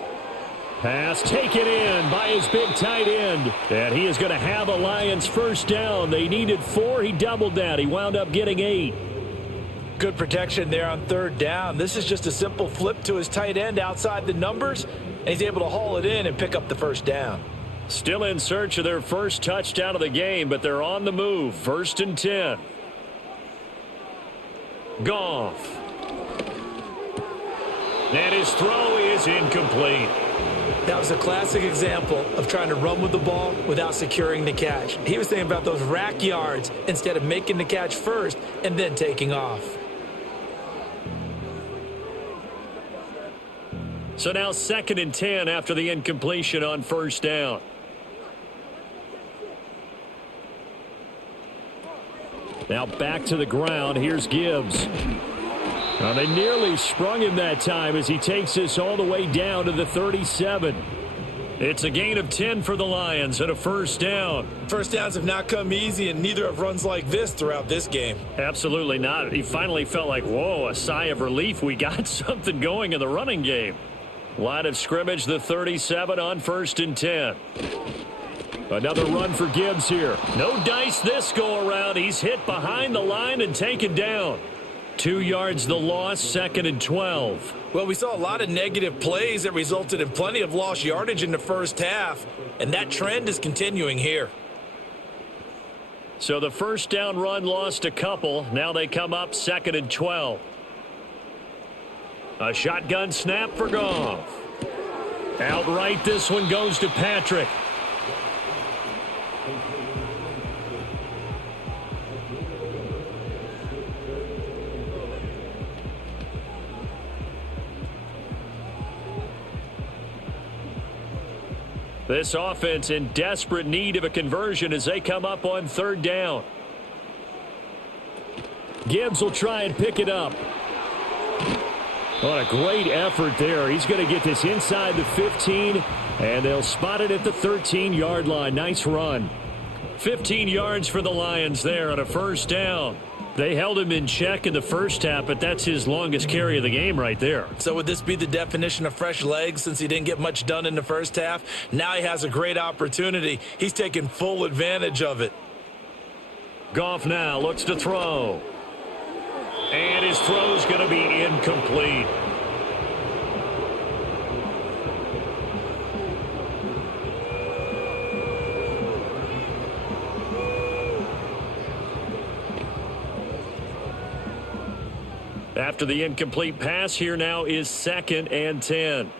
Pass taken in by his big tight end. And he is going to have a Lions 1st down. They needed 4. He doubled that. He wound up getting 8. Good protection there on 3rd down. This is just a simple flip to his tight end outside the numbers, and he's able to haul it in and pick up the 1st down. Still in search of their first touchdown of the game, but they're on the move. 1st and 10. Goff. And his throw is incomplete. That was a classic example of trying to run with the ball without securing the catch. He was thinking about those rack yards instead of making the catch first and then taking off. So now 2nd and 10 after the incompletion on 1st down. Now back to the ground. Here's Gibbs. Now they nearly sprung him that time as he takes this all the way down to the 37. It's a gain of 10 for the Lions and a 1st down. 1st downs have not come easy, and neither have runs like this throughout this game. Absolutely not. He finally felt like, whoa, a sigh of relief. We got something going in the running game. Line of scrimmage, the 37 on 1st and 10. Another run for Gibbs here. No dice this go around. He's hit behind the line and taken down. 2 yards the loss, 2nd and 12. Well, we saw a lot of negative plays that resulted in plenty of lost yardage in the 1st half, and that trend is continuing here. So the 1st down run lost a couple. Now they come up 2nd and 12. A shotgun snap for Goff. Outright, this one goes to Patrick. This offense in desperate need of a conversion as they come up on third down. Gibbs will try and pick it up. What a great effort there. He's going to get this inside the 15, and they'll spot it at the 13-yard line. Nice run. 15 yards for the Lions there on a first down. They held him in check in the first half, but that's his longest carry of the game right there. So would this be the definition of fresh legs since he didn't get much done in the first half? Now he has a great opportunity. He's taking full advantage of it. Goff now looks to throw. And his throw's going to be incomplete. After the incomplete pass, here now is 2nd and 10.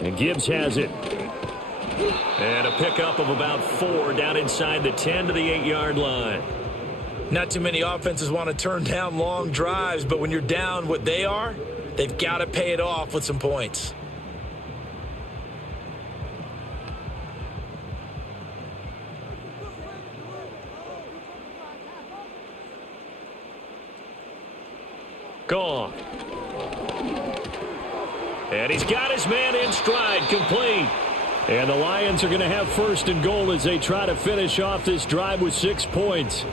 And Gibbs has it. And a pickup of about 4 down inside the 10 to the 8-yard line. Not too many offenses want to turn down long drives, but when you're down what they are, they've got to pay it off with some points. Gone. And he's got his man in stride, complete. And the Lions are going to have 1st and goal as they try to finish off this drive with 6 points.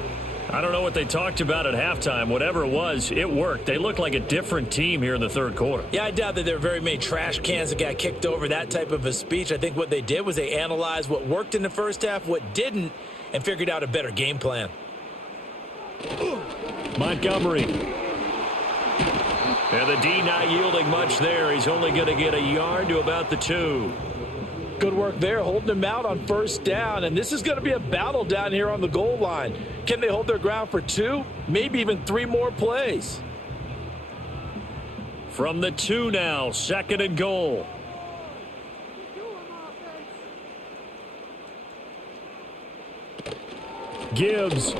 I don't know what they talked about at halftime. Whatever it was, it worked. They look like a different team here in the third quarter. Yeah, I doubt that there are very many trash cans that got kicked over, that type of a speech. I think what they did was they analyzed what worked in the first half, what didn't, and figured out a better game plan. Montgomery. And the D not yielding much there. He's only going to get a yard to about the 2. Good work there, holding them out on first down. And this is going to be a battle down here on the goal line. Can they hold their ground for 2, maybe even 3 more plays? From the 2 now, 2nd and goal. Gibbs.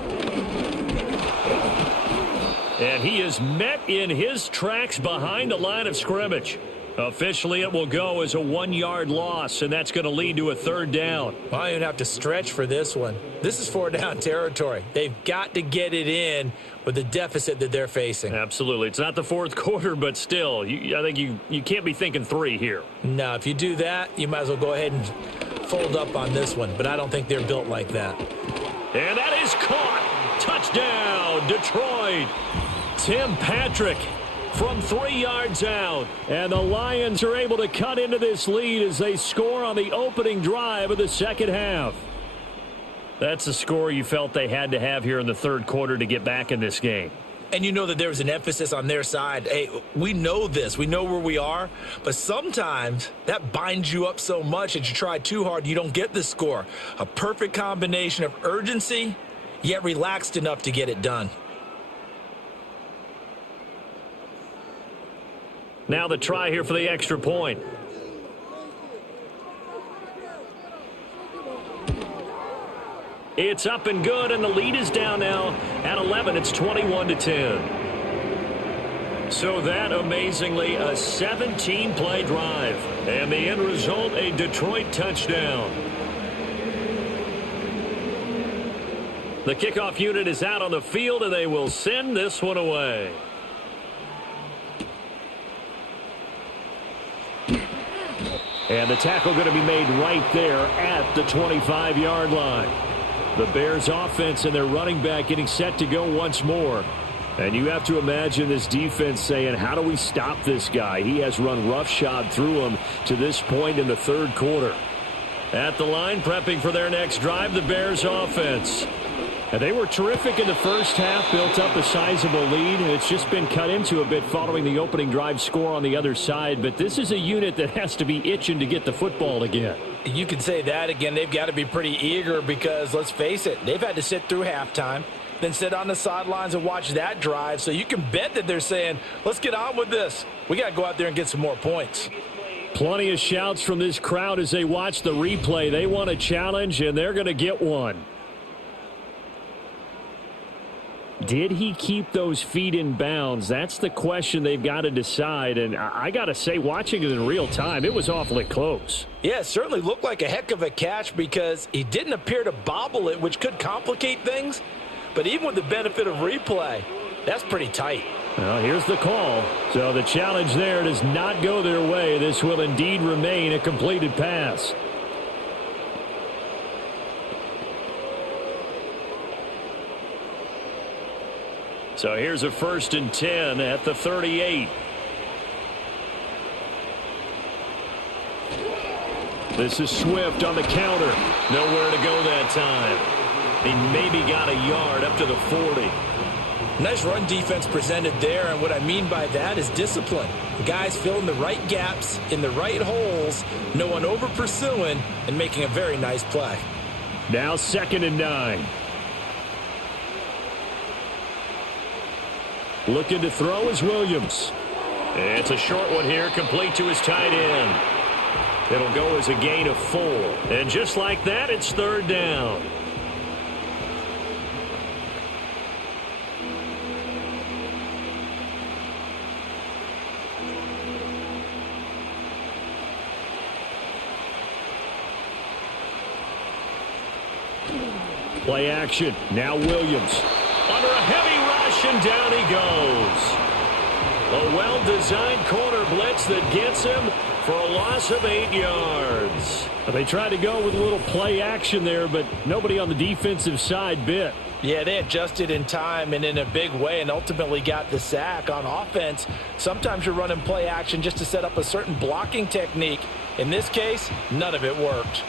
And he is met in his tracks behind the line of scrimmage. Officially, it will go as a 1-yard loss, and that's going to lead to a 3rd down. Well, I don't even have to stretch for this one. This is 4-down territory. They've got to get it in with the deficit that they're facing. Absolutely. It's not the 4th quarter, but still, I think you can't be thinking 3 here. No, if you do that, you might as well go ahead and fold up on this one, but I don't think they're built like that. And that is caught. Touchdown, Detroit. Tim Patrick from 3 yards out. And the Lions are able to cut into this lead as they score on the opening drive of the second half. That's a score you felt they had to have here in the third quarter to get back in this game. And you know that there was an emphasis on their side. Hey, we know this. We know where we are. But sometimes that binds you up so much that you try too hard, you don't get the score. A perfect combination of urgency, yet relaxed enough to get it done. Now the try here for the extra point. It's up and good, and the lead is down now at 11. It's 21-10. So that, amazingly, a 17-play drive. And the end result, a Detroit touchdown. The kickoff unit is out on the field, and they will send this one away. And the tackle going to be made right there at the 25-yard line. The Bears offense and their running back getting set to go once more. And you have to imagine this defense saying, how do we stop this guy? He has run roughshod through him to this point in the third quarter. At the line, prepping for their next drive, the Bears offense. And they were terrific in the first half, built up a sizable lead, and it's just been cut into a bit following the opening drive score on the other side. But this is a unit that has to be itching to get the football again. You could say that again. They've got to be pretty eager because, let's face it, they've had to sit through halftime, then sit on the sidelines and watch that drive. So you can bet that they're saying, let's get on with this. We got to go out there and get some more points. Plenty of shouts from this crowd as they watch the replay. They want a challenge, and they're going to get one. Did he keep those feet in bounds? That's the question they've got to decide. And I got to say, watching it in real time, it was awfully close. Yeah, it certainly looked like a heck of a catch because he didn't appear to bobble it, which could complicate things. But even with the benefit of replay, that's pretty tight. Well, here's the call. So the challenge there does not go their way. This will indeed remain a completed pass. So here's a 1st and 10 at the 38. This is Swift on the counter. Nowhere to go that time. He maybe got a yard up to the 40. Nice run defense presented there, and what I mean by that is discipline. The guys filling the right gaps in the right holes, no one over pursuing, and making a very nice play. Now 2nd and 9. Looking to throw is Williams. It's a short one here, complete to his tight end. It'll go as a gain of 4. And just like that, it's 3rd down. Play action. Now Williams. Under a heavy rush, and down he goes. A well-designed corner blitz that gets him for a loss of 8 yards. They tried to go with a little play action there, but nobody on the defensive side bit. Yeah, they adjusted in time and in a big way and ultimately got the sack. On offense, sometimes you're running play action just to set up a certain blocking technique. In this case, none of it worked.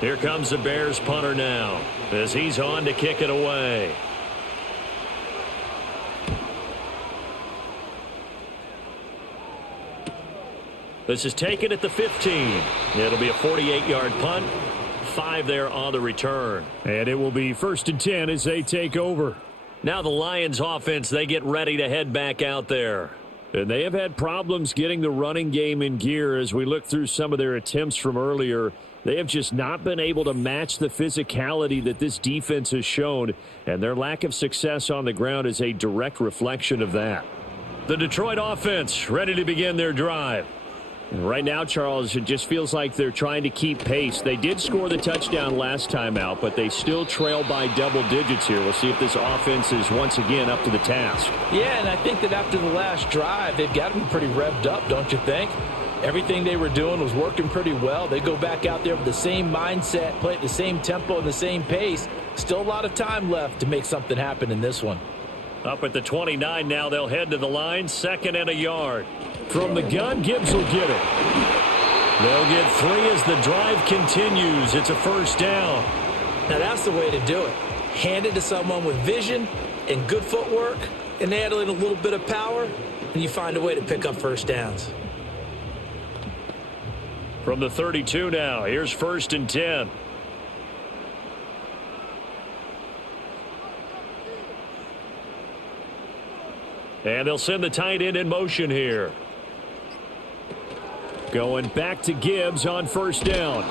Here comes the Bears punter now as he's on to kick it away. This is taken at the 15. It'll be a 48-yard punt. 5 there on the return. And it will be 1st and 10 as they take over. Now the Lions offense, they get ready to head back out there. And they have had problems getting the running game in gear as we look through some of their attempts from earlier. They have just not been able to match the physicality that this defense has shown, and their lack of success on the ground is a direct reflection of that. The Detroit offense ready to begin their drive. And right now, Charles, it just feels like they're trying to keep pace. They did score the touchdown last time out, but they still trail by double digits here. We'll see if this offense is once again up to the task. Yeah, and I think that after the last drive, they've got to be pretty revved up, don't you think? Everything they were doing was working pretty well. They go back out there with the same mindset, play at the same tempo and the same pace. Still a lot of time left to make something happen in this one. Up at the 29 now, they'll head to the line, 2nd and a yard. From the gun, Gibbs will get it. They'll get 3 as the drive continues. It's a 1st down. Now that's the way to do it. Hand it to someone with vision and good footwork, and add in a little bit of power, and you find a way to pick up 1st downs. From the 32 now, here's 1st and 10. And they'll send the tight end in motion here. Going back to Gibbs on 1st down.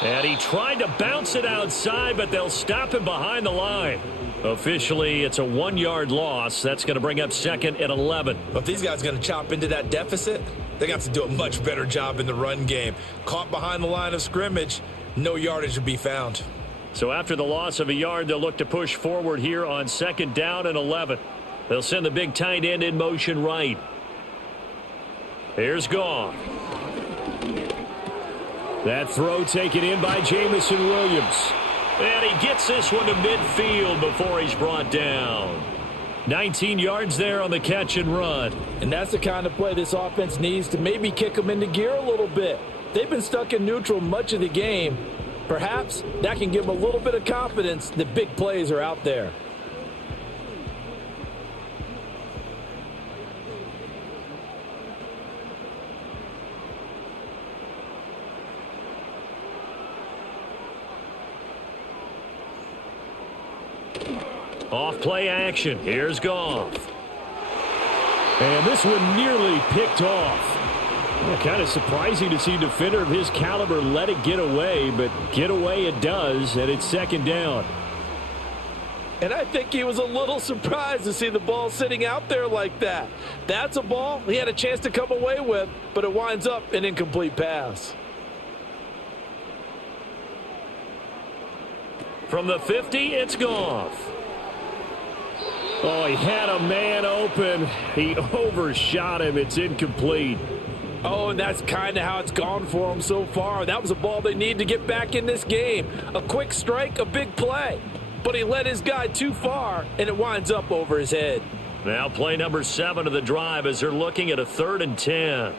And he tried to bounce it outside, but they'll stop him behind the line. Officially, it's a 1-yard loss. That's going to bring up 2nd and 11. But if these guys are going to chop into that deficit, they got to do a much better job in the run game. Caught behind the line of scrimmage, no yardage to be found. So after the loss of a yard, they'll look to push forward here on 2nd down and 11. They'll send the big tight end in motion right. Here's Goff. That throw taken in by Jamison Williams. And he gets this one to midfield before he's brought down. 19 yards there on the catch and run. And that's the kind of play this offense needs to maybe kick them into gear a little bit. They've been stuck in neutral much of the game. Perhaps that can give them a little bit of confidence that big plays are out there. Off play action. Here's Goff. And this one nearly picked off. Kind of surprising to see a defender of his caliber let it get away, but get away it does, and it's second down. And I think he was a little surprised to see the ball sitting out there like that. That's a ball he had a chance to come away with, but it winds up an incomplete pass. From the 50, it's Goff. Oh, he had a man open. He overshot him. It's incomplete. Oh, and that's kind of how it's gone for him so far. That was a ball they need to get back in this game. A quick strike, a big play. But he led his guy too far, and it winds up over his head. Now play number 7 of the drive as they're looking at a 3rd and 10.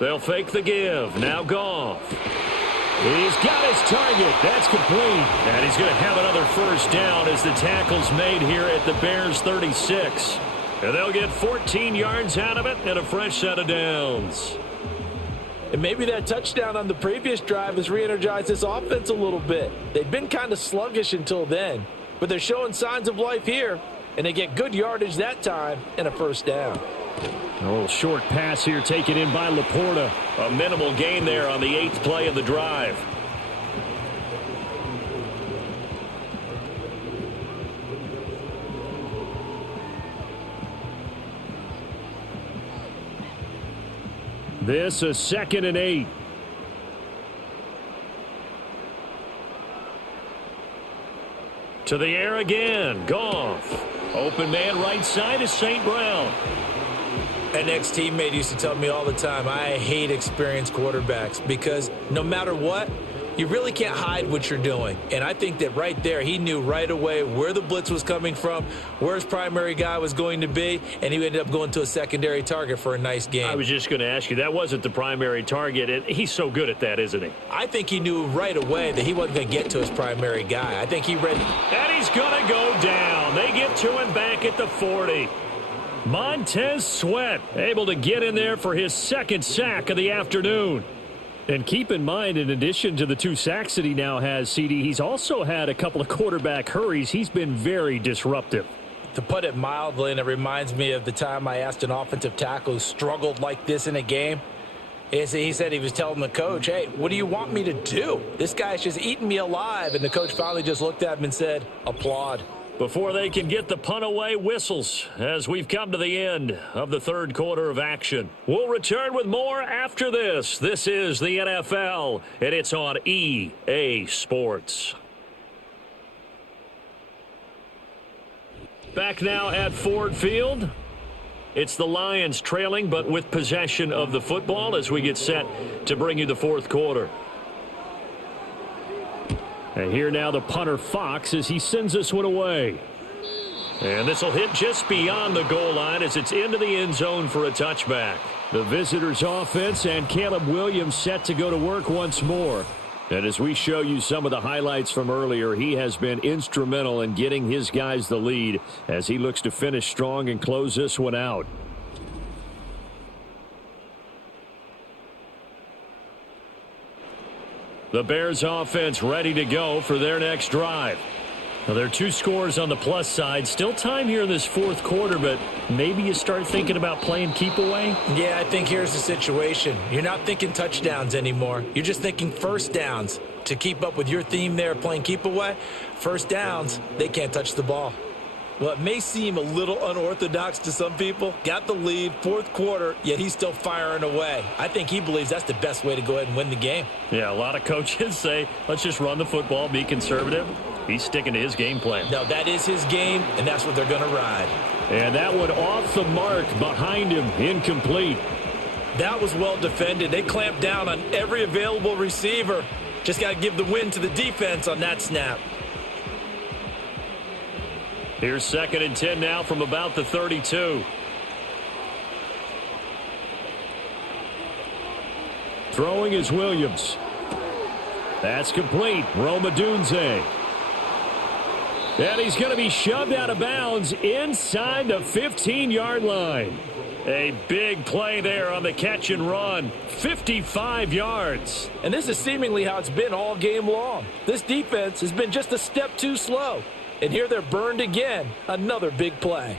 They'll fake the give. Now Goff. He's got his target. That's complete. And he's going to have another first down as the tackle's made here at the Bears' 36. And they'll get 14 yards out of it and a fresh set of downs. And maybe that touchdown on the previous drive has re-energized this offense a little bit. They've been kind of sluggish until then, but they're showing signs of life here, and they get good yardage that time and a first down. A little short pass here taken in by Laporta. A minimal gain there on the 8th play of the drive. This a 2nd and 8. To the air again. Goff. Open man right side is St. Brown. An ex-teammate used to tell me all the time, I hate experienced quarterbacks because no matter what, you really can't hide what you're doing. And I think that right there, he knew right away where the blitz was coming from, where his primary guy was going to be, and he ended up going to a secondary target for a nice game. I was just going to ask you, that wasn't the primary target, and he's so good at that, isn't he? I think he knew right away that he wasn't going to get to his primary guy. I think he read. And he's going to go down. They get to him back at the 40. Montez Sweat able to get in there for his 2nd sack of the afternoon. And keep in mind, in addition to the 2 sacks that he now has, CD, he's also had a couple of quarterback hurries. He's been very disruptive. To put it mildly, and it reminds me of the time I asked an offensive tackle who struggled like this in a game. He said he was telling the coach, hey, what do you want me to do? This guy's just eating me alive. And the coach finally just looked at him and said, applaud. Before they can get the punt away, whistles as we've come to the end of the 3rd quarter of action. We'll return with more after this. This is the NFL, and it's on EA Sports. Back now at Ford Field. It's the Lions trailing, but with possession of the football as we get set to bring you the 4th quarter. And here now the punter Fox as he sends this one away. And this will hit just beyond the goal line as it's into the end zone for a touchback. The visitors' offense and Caleb Williams set to go to work once more. And as we show you some of the highlights from earlier, he has been instrumental in getting his guys the lead as he looks to finish strong and close this one out. The Bears offense ready to go for their next drive. Now, there are 2 scores on the plus side. Still time here in this 4th quarter, but maybe you start thinking about playing keep away? Yeah, I think here's the situation. You're not thinking touchdowns anymore. You're just thinking first downs. To keep up with your theme there, playing keep away, first downs, they can't touch the ball. Well, it may seem a little unorthodox to some people. Got the lead, 4th quarter, yet he's still firing away. I think he believes that's the best way to go ahead and win the game. Yeah, a lot of coaches say, let's just run the football, be conservative. He's sticking to his game plan. No, that is his game, and that's what they're going to ride. And that one off the mark behind him, incomplete. That was well defended. They clamped down on every available receiver. Just got to give the win to the defense on that snap. Here's 2nd and 10 now from about the 32. Throwing is Williams. That's complete. Roma Dunze. And he's going to be shoved out of bounds inside the 15-yard line. A big play there on the catch and run. 55 yards. And this is seemingly how it's been all game long. This defense has been just a step too slow. And here they're burned again. Another big play.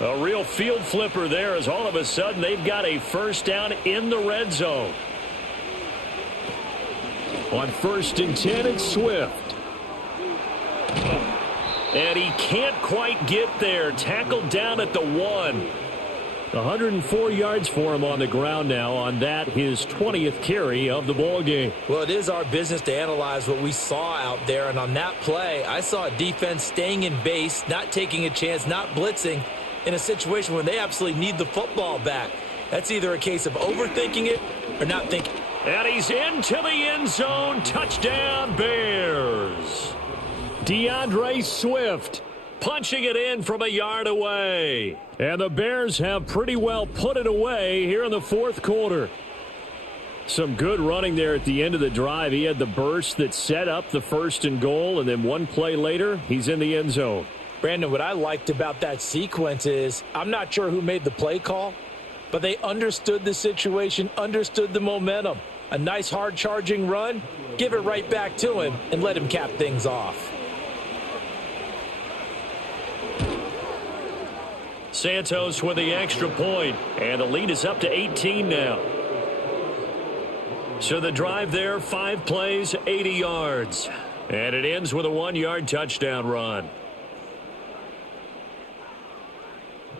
A real field flipper there as all of a sudden they've got a first down in the red zone. On 1st and 10, it's Swift. And he can't quite get there. Tackled down at the 1. 104 yards for him on the ground now on that, his 20th carry of the ball game. Well, it is our business to analyze what we saw out there. And on that play, I saw a defense staying in base, not taking a chance, not blitzing in a situation where they absolutely need the football back. That's either a case of overthinking it or not thinking. And he's into the end zone. Touchdown, Bears. DeAndre Swift punching it in from a yard away. And the Bears have pretty well put it away here in the 4th quarter. Some good running there at the end of the drive. He had the burst that set up the 1st and goal, and then one play later, he's in the end zone. Brandon, what I liked about that sequence is I'm not sure who made the play call, but they understood the situation, understood the momentum. A nice hard-charging run, give it right back to him, and let him cap things off. Santos with the extra point, and the lead is up to 18 now. So the drive there, 5 plays, 80 yards. And it ends with a 1-yard touchdown run.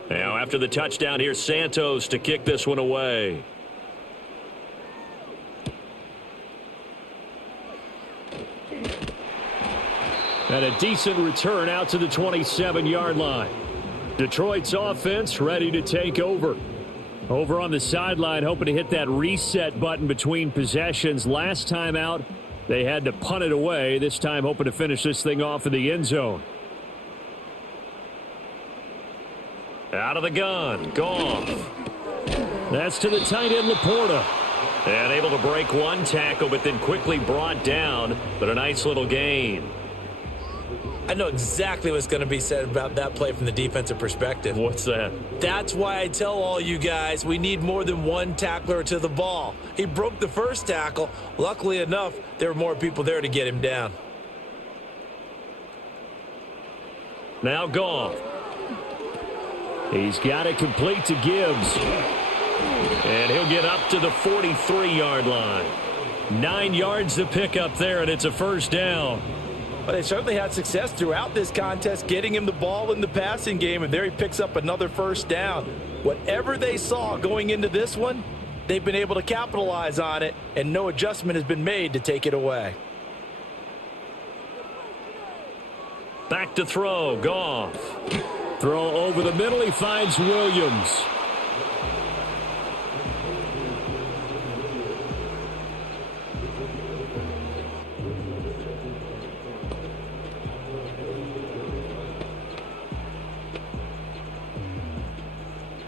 Now after the touchdown, here's Santos to kick this one away. And a decent return out to the 27-yard line. Detroit's offense ready to take over. Over on the sideline, hoping to hit that reset button between possessions. Last time out, they had to punt it away. This time hoping to finish this thing off in the end zone. Out of the gun, Goff. That's to the tight end, Laporta. And able to break one tackle, but then quickly brought down. But a nice little gain. I know exactly what's going to be said about that play from the defensive perspective. What's that? That's why I tell all you guys we need more than one tackler to the ball. He broke the first tackle. Luckily enough, there were more people there to get him down. Now Goff. He's got it complete to Gibbs. And he'll get up to the 43-yard line. 9 yards to pick up there, and it's a first down. Well, they certainly had success throughout this contest, getting him the ball in the passing game, and there he picks up another first down. Whatever they saw going into this one, they've been able to capitalize on it, and no adjustment has been made to take it away. Back to throw, Goff. Throw over the middle, he finds Williams.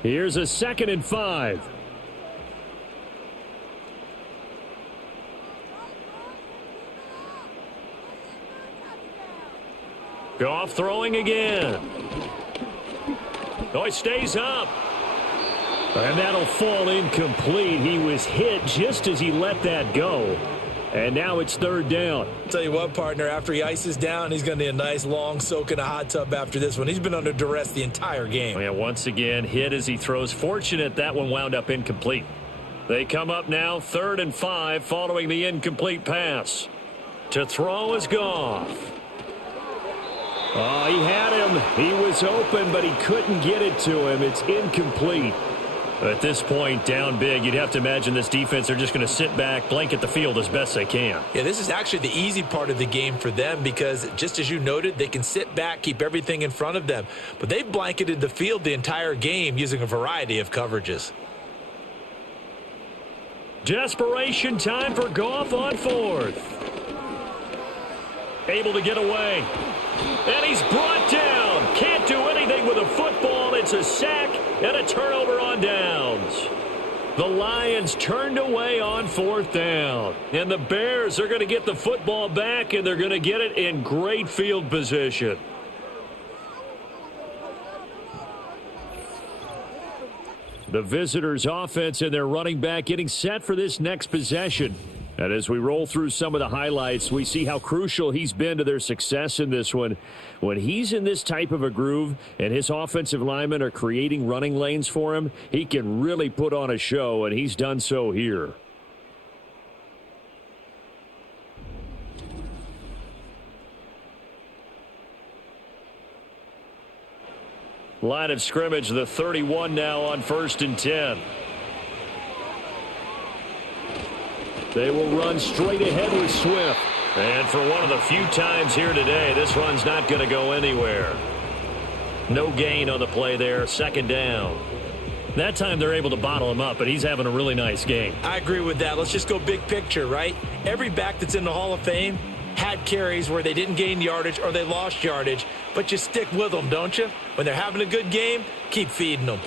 Here's a 2nd and 5. Goff throwing again. Oh, he stays up. And that'll fall incomplete. He was hit just as he let that go. And now it's 3rd down. I'll tell you what, partner, after he ices down, he's going to need a nice long soak in a hot tub after this one. He's been under duress the entire game. Yeah, once again, hit as he throws. Fortunate that one wound up incomplete. They come up now 3rd and 5 following the incomplete pass. To throw is Goff. Oh, he had him. He was open, but he couldn't get it to him. It's incomplete. At this point, down big, you'd have to imagine this defense, they're just going to sit back, blanket the field as best they can. Yeah, this is actually the easy part of the game for them because, just as you noted, they can sit back, keep everything in front of them. But they've blanketed the field the entire game using a variety of coverages. Desperation time for Goff on 4th. Able to get away. And he's brought down. Can't do anything with a football. It's a sack and a turnover on downs. The Lions turned away on 4th down. And the Bears are going to get the football back, and they're going to get it in great field position. The visitors' offense and their running back getting set for this next possession. And as we roll through some of the highlights, we see how crucial he's been to their success in this one. When he's in this type of a groove and his offensive linemen are creating running lanes for him, he can really put on a show, and he's done so here. Line of scrimmage, the 31 now on 1st and 10. They will run straight ahead with Swift. And for one of the few times here today, this run's not going to go anywhere. No gain on the play there, 2nd down. That time they're able to bottle him up, but he's having a really nice game. I agree with that. Let's just go big picture, right? Every back that's in the Hall of Fame had carries where they didn't gain yardage or they lost yardage, but you stick with them, don't you? When they're having a good game, keep feeding them.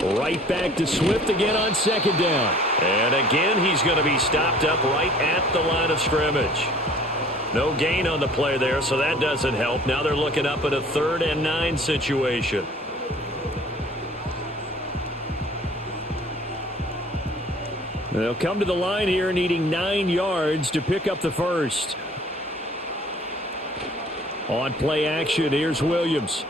Right back to Swift again on 2nd down. And again, he's going to be stopped up right at the line of scrimmage. No gain on the play there, so that doesn't help. Now they're looking up at a 3rd and 9 situation. They'll come to the line here needing 9 yards to pick up the first. On play action, here's Williams.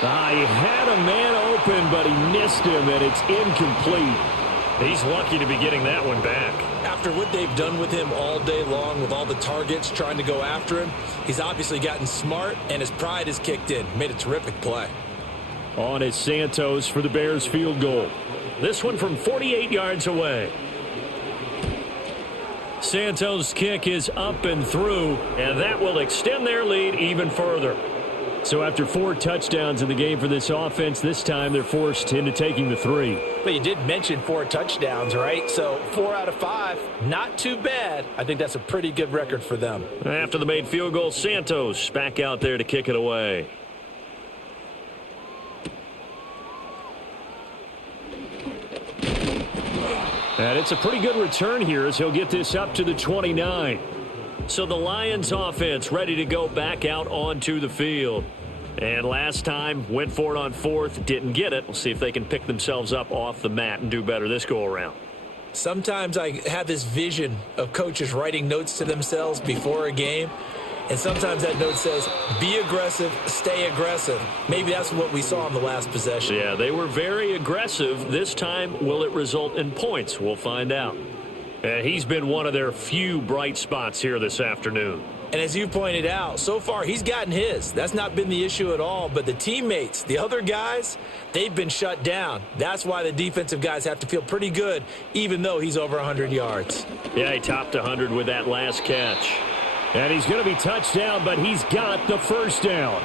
He had a man open, but he missed him, and it's incomplete. He's lucky to be getting that one back. After what they've done with him all day long with all the targets trying to go after him, he's obviously gotten smart, and his pride has kicked in. Made a terrific play. On is Santos for the Bears field goal. This one from 48 yards away. Santos' kick is up and through, and that will extend their lead even further. So after 4 touchdowns in the game for this offense, this time they're forced into taking the 3. But you did mention 4 touchdowns, right? So 4 out of 5, not too bad. I think that's a pretty good record for them. After the made field goal, Santos back out there to kick it away. And it's a pretty good return here as he'll get this up to the 29. So the Lions offense ready to go back out onto the field. And last time went for it on 4th, didn't get it. We'll see if they can pick themselves up off the mat and do better this go around. Sometimes I have this vision of coaches writing notes to themselves before a game. And sometimes that note says, be aggressive, stay aggressive. Maybe that's what we saw in the last possession. Yeah, they were very aggressive. This time, will it result in points? We'll find out. He's been one of their few bright spots here this afternoon. And as you pointed out, so far he's gotten his. That's not been the issue at all. But the teammates, the other guys, they've been shut down. That's why the defensive guys have to feel pretty good, even though he's over 100 yards. Yeah, he topped 100 with that last catch. And he's going to be touched down, but he's got the first down.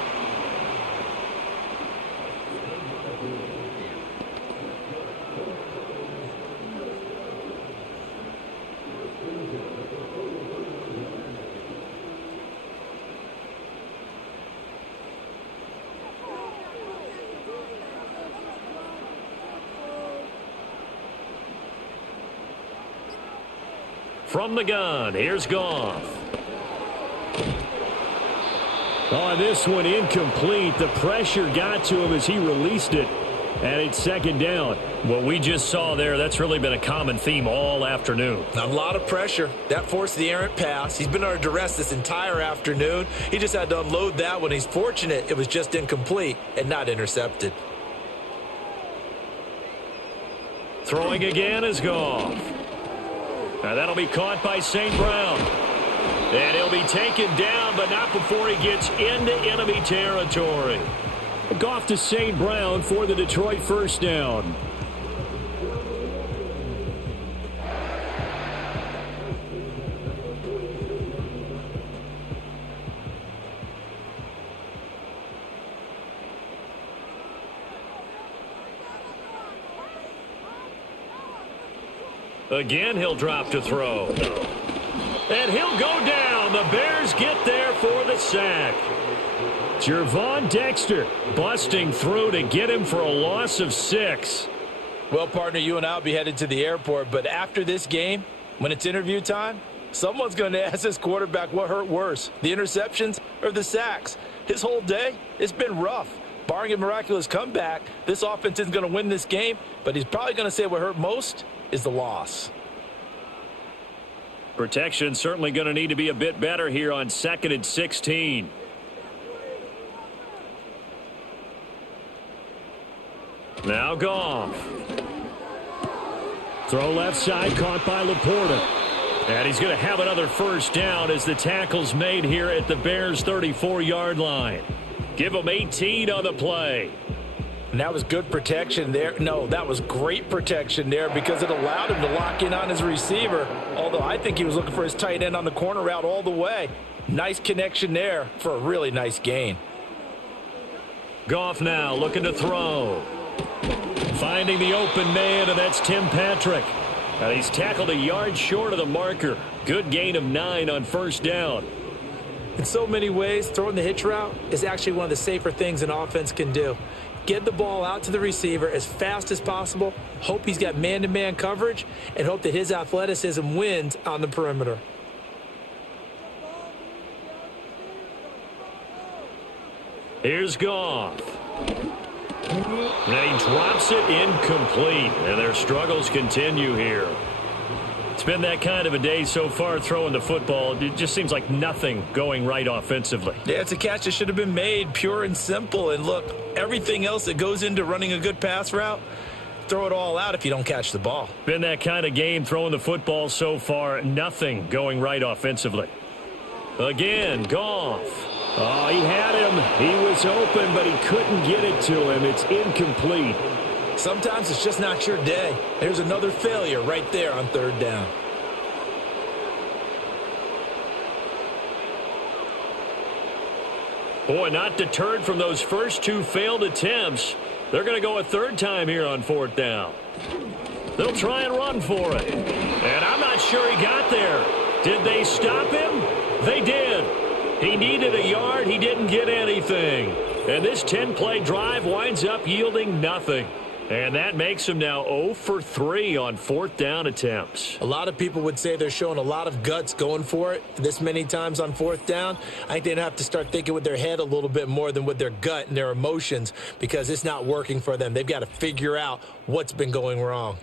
From the gun, here's Goff. Oh, this one incomplete. The pressure got to him as he released it, and it's 2nd down. What we just saw there, that's really been a common theme all afternoon. A lot of pressure. That forced the errant pass. He's been under duress this entire afternoon. He just had to unload that one. He's fortunate it was just incomplete and not intercepted. Throwing again is Goff. Now that'll be caught by St. Brown. And he'll be taken down, but not before he gets into enemy territory. Goff to St. Brown for the Detroit first down. Again, he'll drop to throw. And he'll go down. The Bears get there for the sack. Gervon Dexter busting through to get him for a loss of 6. Well, partner, you and I will be headed to the airport, but after this game, when it's interview time, someone's going to ask this quarterback what hurt worse, the interceptions or the sacks. His whole day, it's been rough. Barring a miraculous comeback, this offense isn't going to win this game, but he's probably going to say what hurt most is the loss. Protection certainly going to need to be a bit better here on 2nd and 16. Now Goff. Throw left side, caught by Laporta. And he's going to have another first down as the tackle's made here at the Bears' 34-yard line. Give him 18 on the play. And that was good protection there. No, that was great protection there because it allowed him to lock in on his receiver. Although I think he was looking for his tight end on the corner route all the way. Nice connection there for a really nice gain. Goff now looking to throw. Finding the open man, and that's Tim Patrick. And he's tackled a yard short of the marker. Good gain of 9 on first down. In so many ways, throwing the hitch route is actually one of the safer things an offense can do. Get the ball out to the receiver as fast as possible, hope he's got man-to-man coverage, and hope that his athleticism wins on the perimeter. Here's Goff. And he drops it incomplete, and their struggles continue here. It's been that kind of a day so far throwing the football. It just seems like nothing going right offensively. Yeah, it's a catch that should have been made, pure and simple. And look, everything else that goes into running a good pass route, throw it all out if you don't catch the ball. Been that kind of game throwing the football so far. Nothing going right offensively. Again, Goff. Oh, he had him. He was open, but he couldn't get it to him. It's incomplete. Sometimes it's just not your day. There's another failure right there on third down. Boy, not deterred from those first 2 failed attempts. They're going to go a third time here on 4th down. They'll try and run for it. And I'm not sure he got there. Did they stop him? They did. He needed a yard. He didn't get anything. And this 10-play drive winds up yielding nothing. And that makes him now 0 for 3 on 4th down attempts. A lot of people would say they're showing a lot of guts going for it this many times on 4th down. I think they'd have to start thinking with their head a little bit more than with their gut and their emotions because it's not working for them. They've got to figure out what's been going wrong.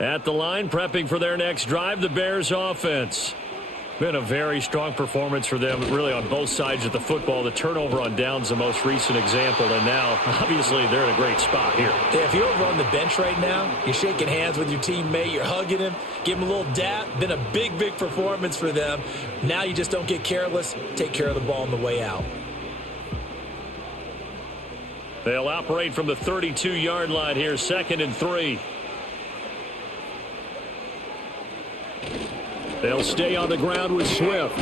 At the line, prepping for their next drive, the Bears offense. Been a very strong performance for them, really on both sides of the football. The turnover on downs, the most recent example, and now, obviously, they're in a great spot here. Yeah, if you're over on the bench right now, you're shaking hands with your teammate, you're hugging him, give him a little dap. Been a big, big performance for them. Now you just don't get careless. Take care of the ball on the way out. They'll operate from the 32-yard line here, 2nd and 3. They'll stay on the ground with Swift.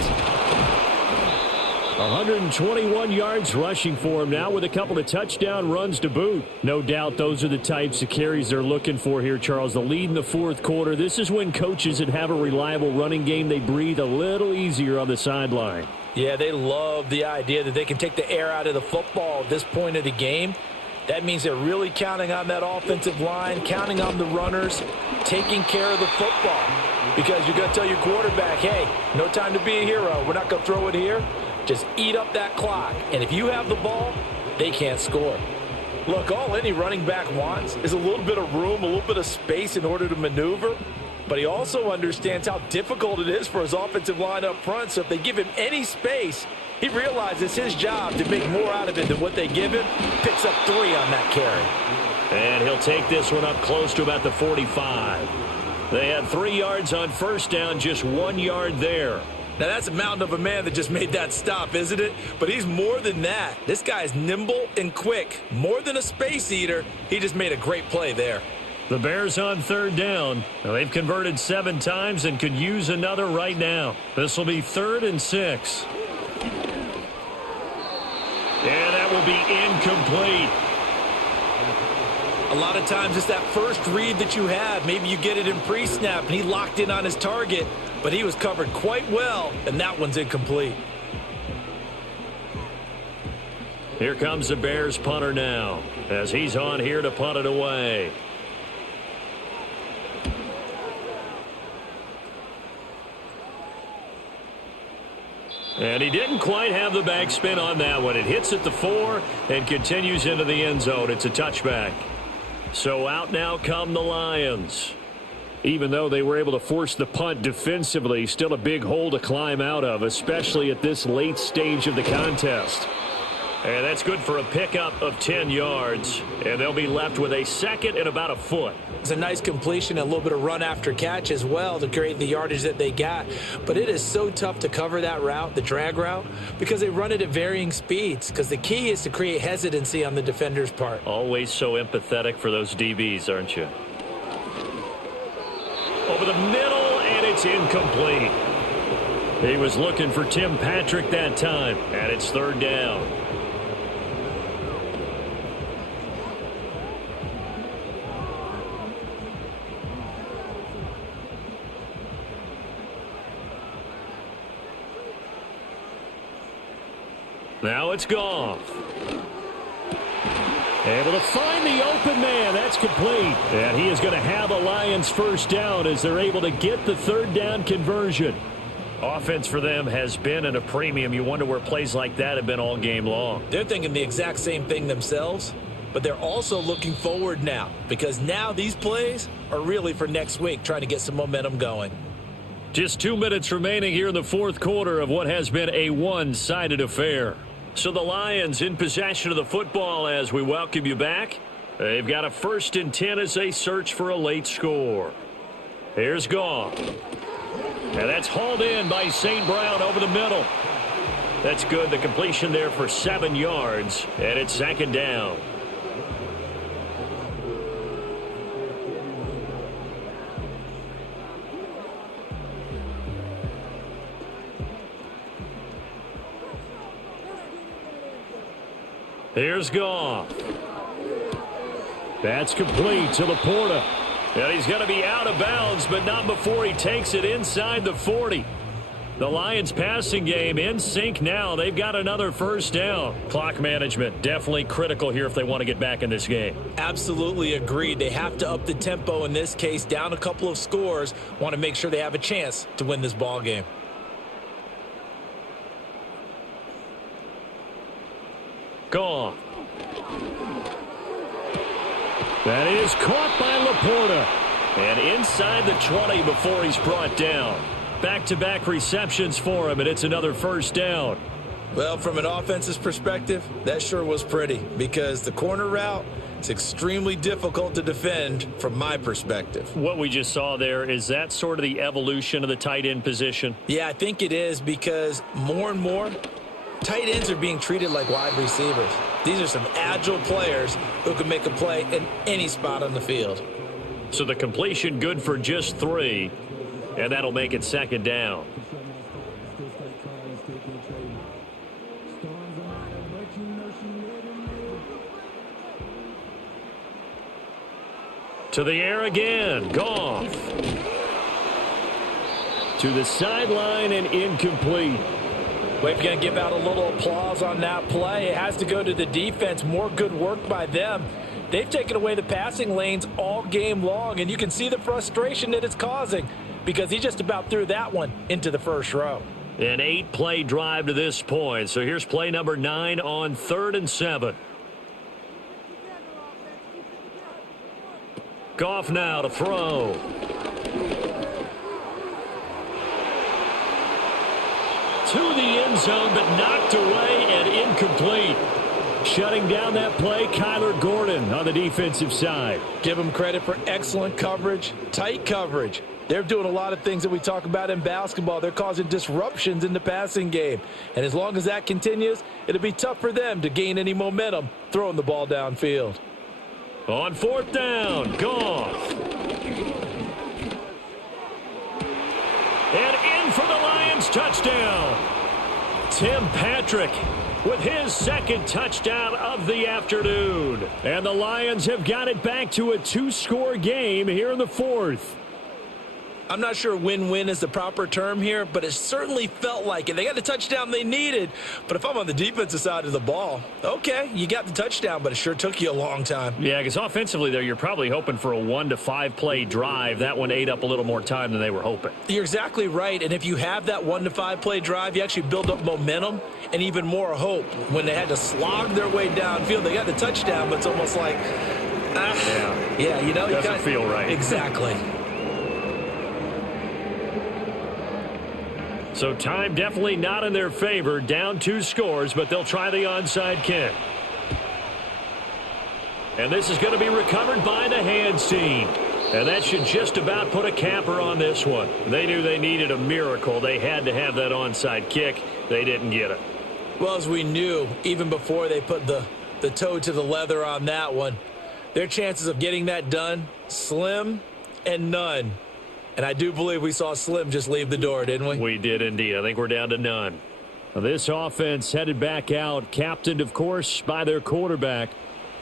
121 yards rushing for him now with a couple of touchdown runs to boot. No doubt those are the types of carries they're looking for here, Charles. The lead in the 4th quarter. This is when coaches that have a reliable running game, they breathe a little easier on the sideline. Yeah, they love the idea that they can take the air out of the football at this point of the game. That means they're really counting on that offensive line, counting on the runners, taking care of the football. Because you're going to tell your quarterback, hey, no time to be a hero. We're not going to throw it here. Just eat up that clock. And if you have the ball, they can't score. Look, all any running back wants is a little bit of room, a little bit of space in order to maneuver. But he also understands how difficult it is for his offensive line up front. So if they give him any space, he realizes it's his job to make more out of it than what they give him. Picks up 3 on that carry. And he'll take this one up close to about the 45. They had 3 yards on first down, just 1 yard there. Now, that's a mountain of a man that just made that stop, isn't it? But he's more than that. This guy's nimble and quick. More than a space eater. He just made a great play there. The Bears on 3rd down. Now, they've converted 7 times and could use another right now. This will be 3rd and 6. Yeah, that will be incomplete. A lot of times it's that first read that you have. Maybe you get it in pre-snap, and he locked in on his target, but he was covered quite well, and that one's incomplete. Here comes the Bears punter now, as he's on here to punt it away. And he didn't quite have the backspin on that one. It hits at the 4 and continues into the end zone. It's a touchback. So out now come the Lions. Even though they were able to force the punt defensively, still a big hole to climb out of, especially at this late stage of the contest. And that's good for a pickup of 10 yards. And they'll be left with a second and about a foot. It's a nice completion, a little bit of run after catch as well to create the yardage that they got. But it is so tough to cover that route, the drag route, because they run it at varying speeds. Because the key is to create hesitancy on the defender's part. Always so empathetic for those DBs, aren't you? Over the middle, and it's incomplete. He was looking for Tim Patrick that time, and it's third down. Now it's Goff. Able to find the open man. That's complete. And he is going to have a Lions first down as they're able to get the third down conversion. Offense for them has been at a premium. You wonder where plays like that have been all game long. They're thinking the exact same thing themselves, but they're also looking forward now because now these plays are really for next week, trying to get some momentum going. Just 2 minutes remaining here in the fourth quarter of what has been a one-sided affair. So the Lions in possession of the football as we welcome you back. They've got a 1st and 10 as they search for a late score. Here's Goff. And that's hauled in by St. Brown over the middle. That's good. The completion there for 7 yards. And it's second down. Here's Goff. That's complete to Laporta. And he's going to be out of bounds, but not before he takes it inside the 40. The Lions passing game in sync now. They've got another first down. Clock management definitely critical here if they want to get back in this game. Absolutely agreed. They have to up the tempo in this case, down a couple of scores. Want to make sure they have a chance to win this ball game. Goff. That is caught by Laporta. And inside the 20 before he's brought down. Back-to-back receptions for him, and it's another first down. Well, from an offense's perspective, that sure was pretty because the corner route, it's extremely difficult to defend from my perspective. What we just saw there, is that sort of the evolution of the tight end position? Yeah, I think it is because more and more, tight ends are being treated like wide receivers. These are some agile players who can make a play in any spot on the field. So the completion good for just 3, and that'll make it second down. To the air again. Goff. To the sideline and incomplete. We're going to give out a little applause on that play. It has to go to the defense. More good work by them. They've taken away the passing lanes all game long, and you can see the frustration that it's causing because he just about threw that one into the first row. An 8-play drive to this point. So here's play number 9 on 3rd and 7. Goff now to throw. To the end zone, but knocked away and incomplete. Shutting down that play, Kyler Gordon on the defensive side. Give him credit for excellent coverage, tight coverage. They're doing a lot of things that we talk about in basketball. They're causing disruptions in the passing game. And as long as that continues, it'll be tough for them to gain any momentum throwing the ball downfield. On 4th down, Goff. And in for the Lions touchdown. Tim Patrick with his second touchdown of the afternoon. And the Lions have got it back to a 2-score game here in the 4th. I'm not sure win-win is the proper term here, but it certainly felt like it. They got the touchdown they needed, but if I'm on the defensive side of the ball, okay, you got the touchdown, but it sure took you a long time. Yeah, because offensively there, you're probably hoping for a 1 to 5 play drive. That one ate up a little more time than they were hoping. You're exactly right, and if you have that 1 to 5 play drive, you actually build up momentum and even more hope. When they had to slog their way downfield, they got the touchdown, but it's almost like, yeah, you know, doesn't feel right. Exactly. So time definitely not in their favor. Down 2 scores, but they'll try the onside kick. And this is going to be recovered by the hands team. And that should just about put a capper on this one. They knew they needed a miracle. They had to have that onside kick. They didn't get it. Well, as we knew, even before they put the toe to the leather on that one, their chances of getting that done, slim and none. And I do believe we saw Slim just leave the door, didn't we? We did indeed. I think we're down to none. Now, this offense headed back out, captained, of course, by their quarterback.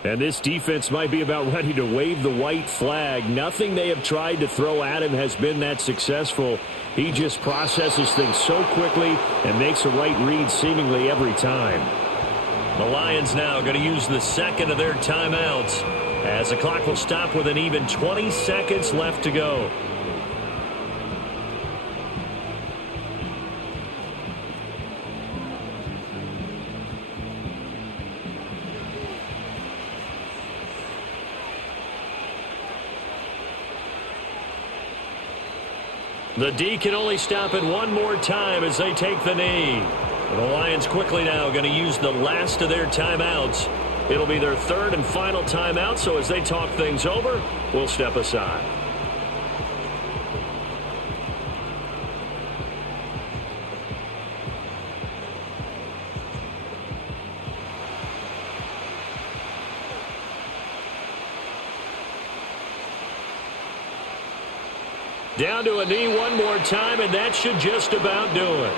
And this defense might be about ready to wave the white flag. Nothing they have tried to throw at him has been that successful. He just processes things so quickly and makes a right read seemingly every time. The Lions now going to use the second of their timeouts as the clock will stop with an even 20 seconds left to go. The D can only stop it one more time as they take the knee. The Lions quickly now going to use the last of their timeouts. It'll be their third and final timeout, so as they talk things over, we'll step aside. Down to a knee one more time, and that should just about do it.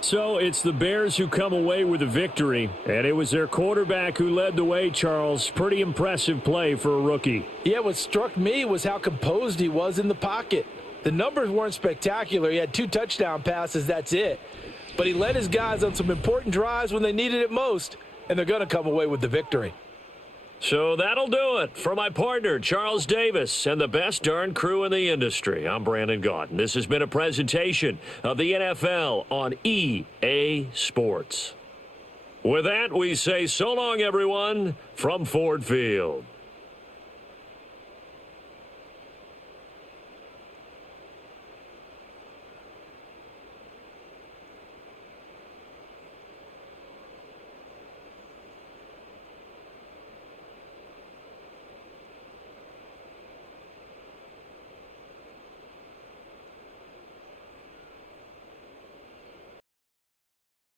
So it's the Bears who come away with a victory, and it was their quarterback who led the way, Charles. Pretty impressive play for a rookie. Yeah, what struck me was how composed he was in the pocket. The numbers weren't spectacular. He had 2 touchdown passes, that's it. But he led his guys on some important drives when they needed it most, and they're going to come away with the victory. So that'll do it for my partner, Charles Davis, and the best darn crew in the industry. I'm Brandon Gaudin. This has been a presentation of the NFL on EA Sports. With that, we say so long, everyone, from Ford Field.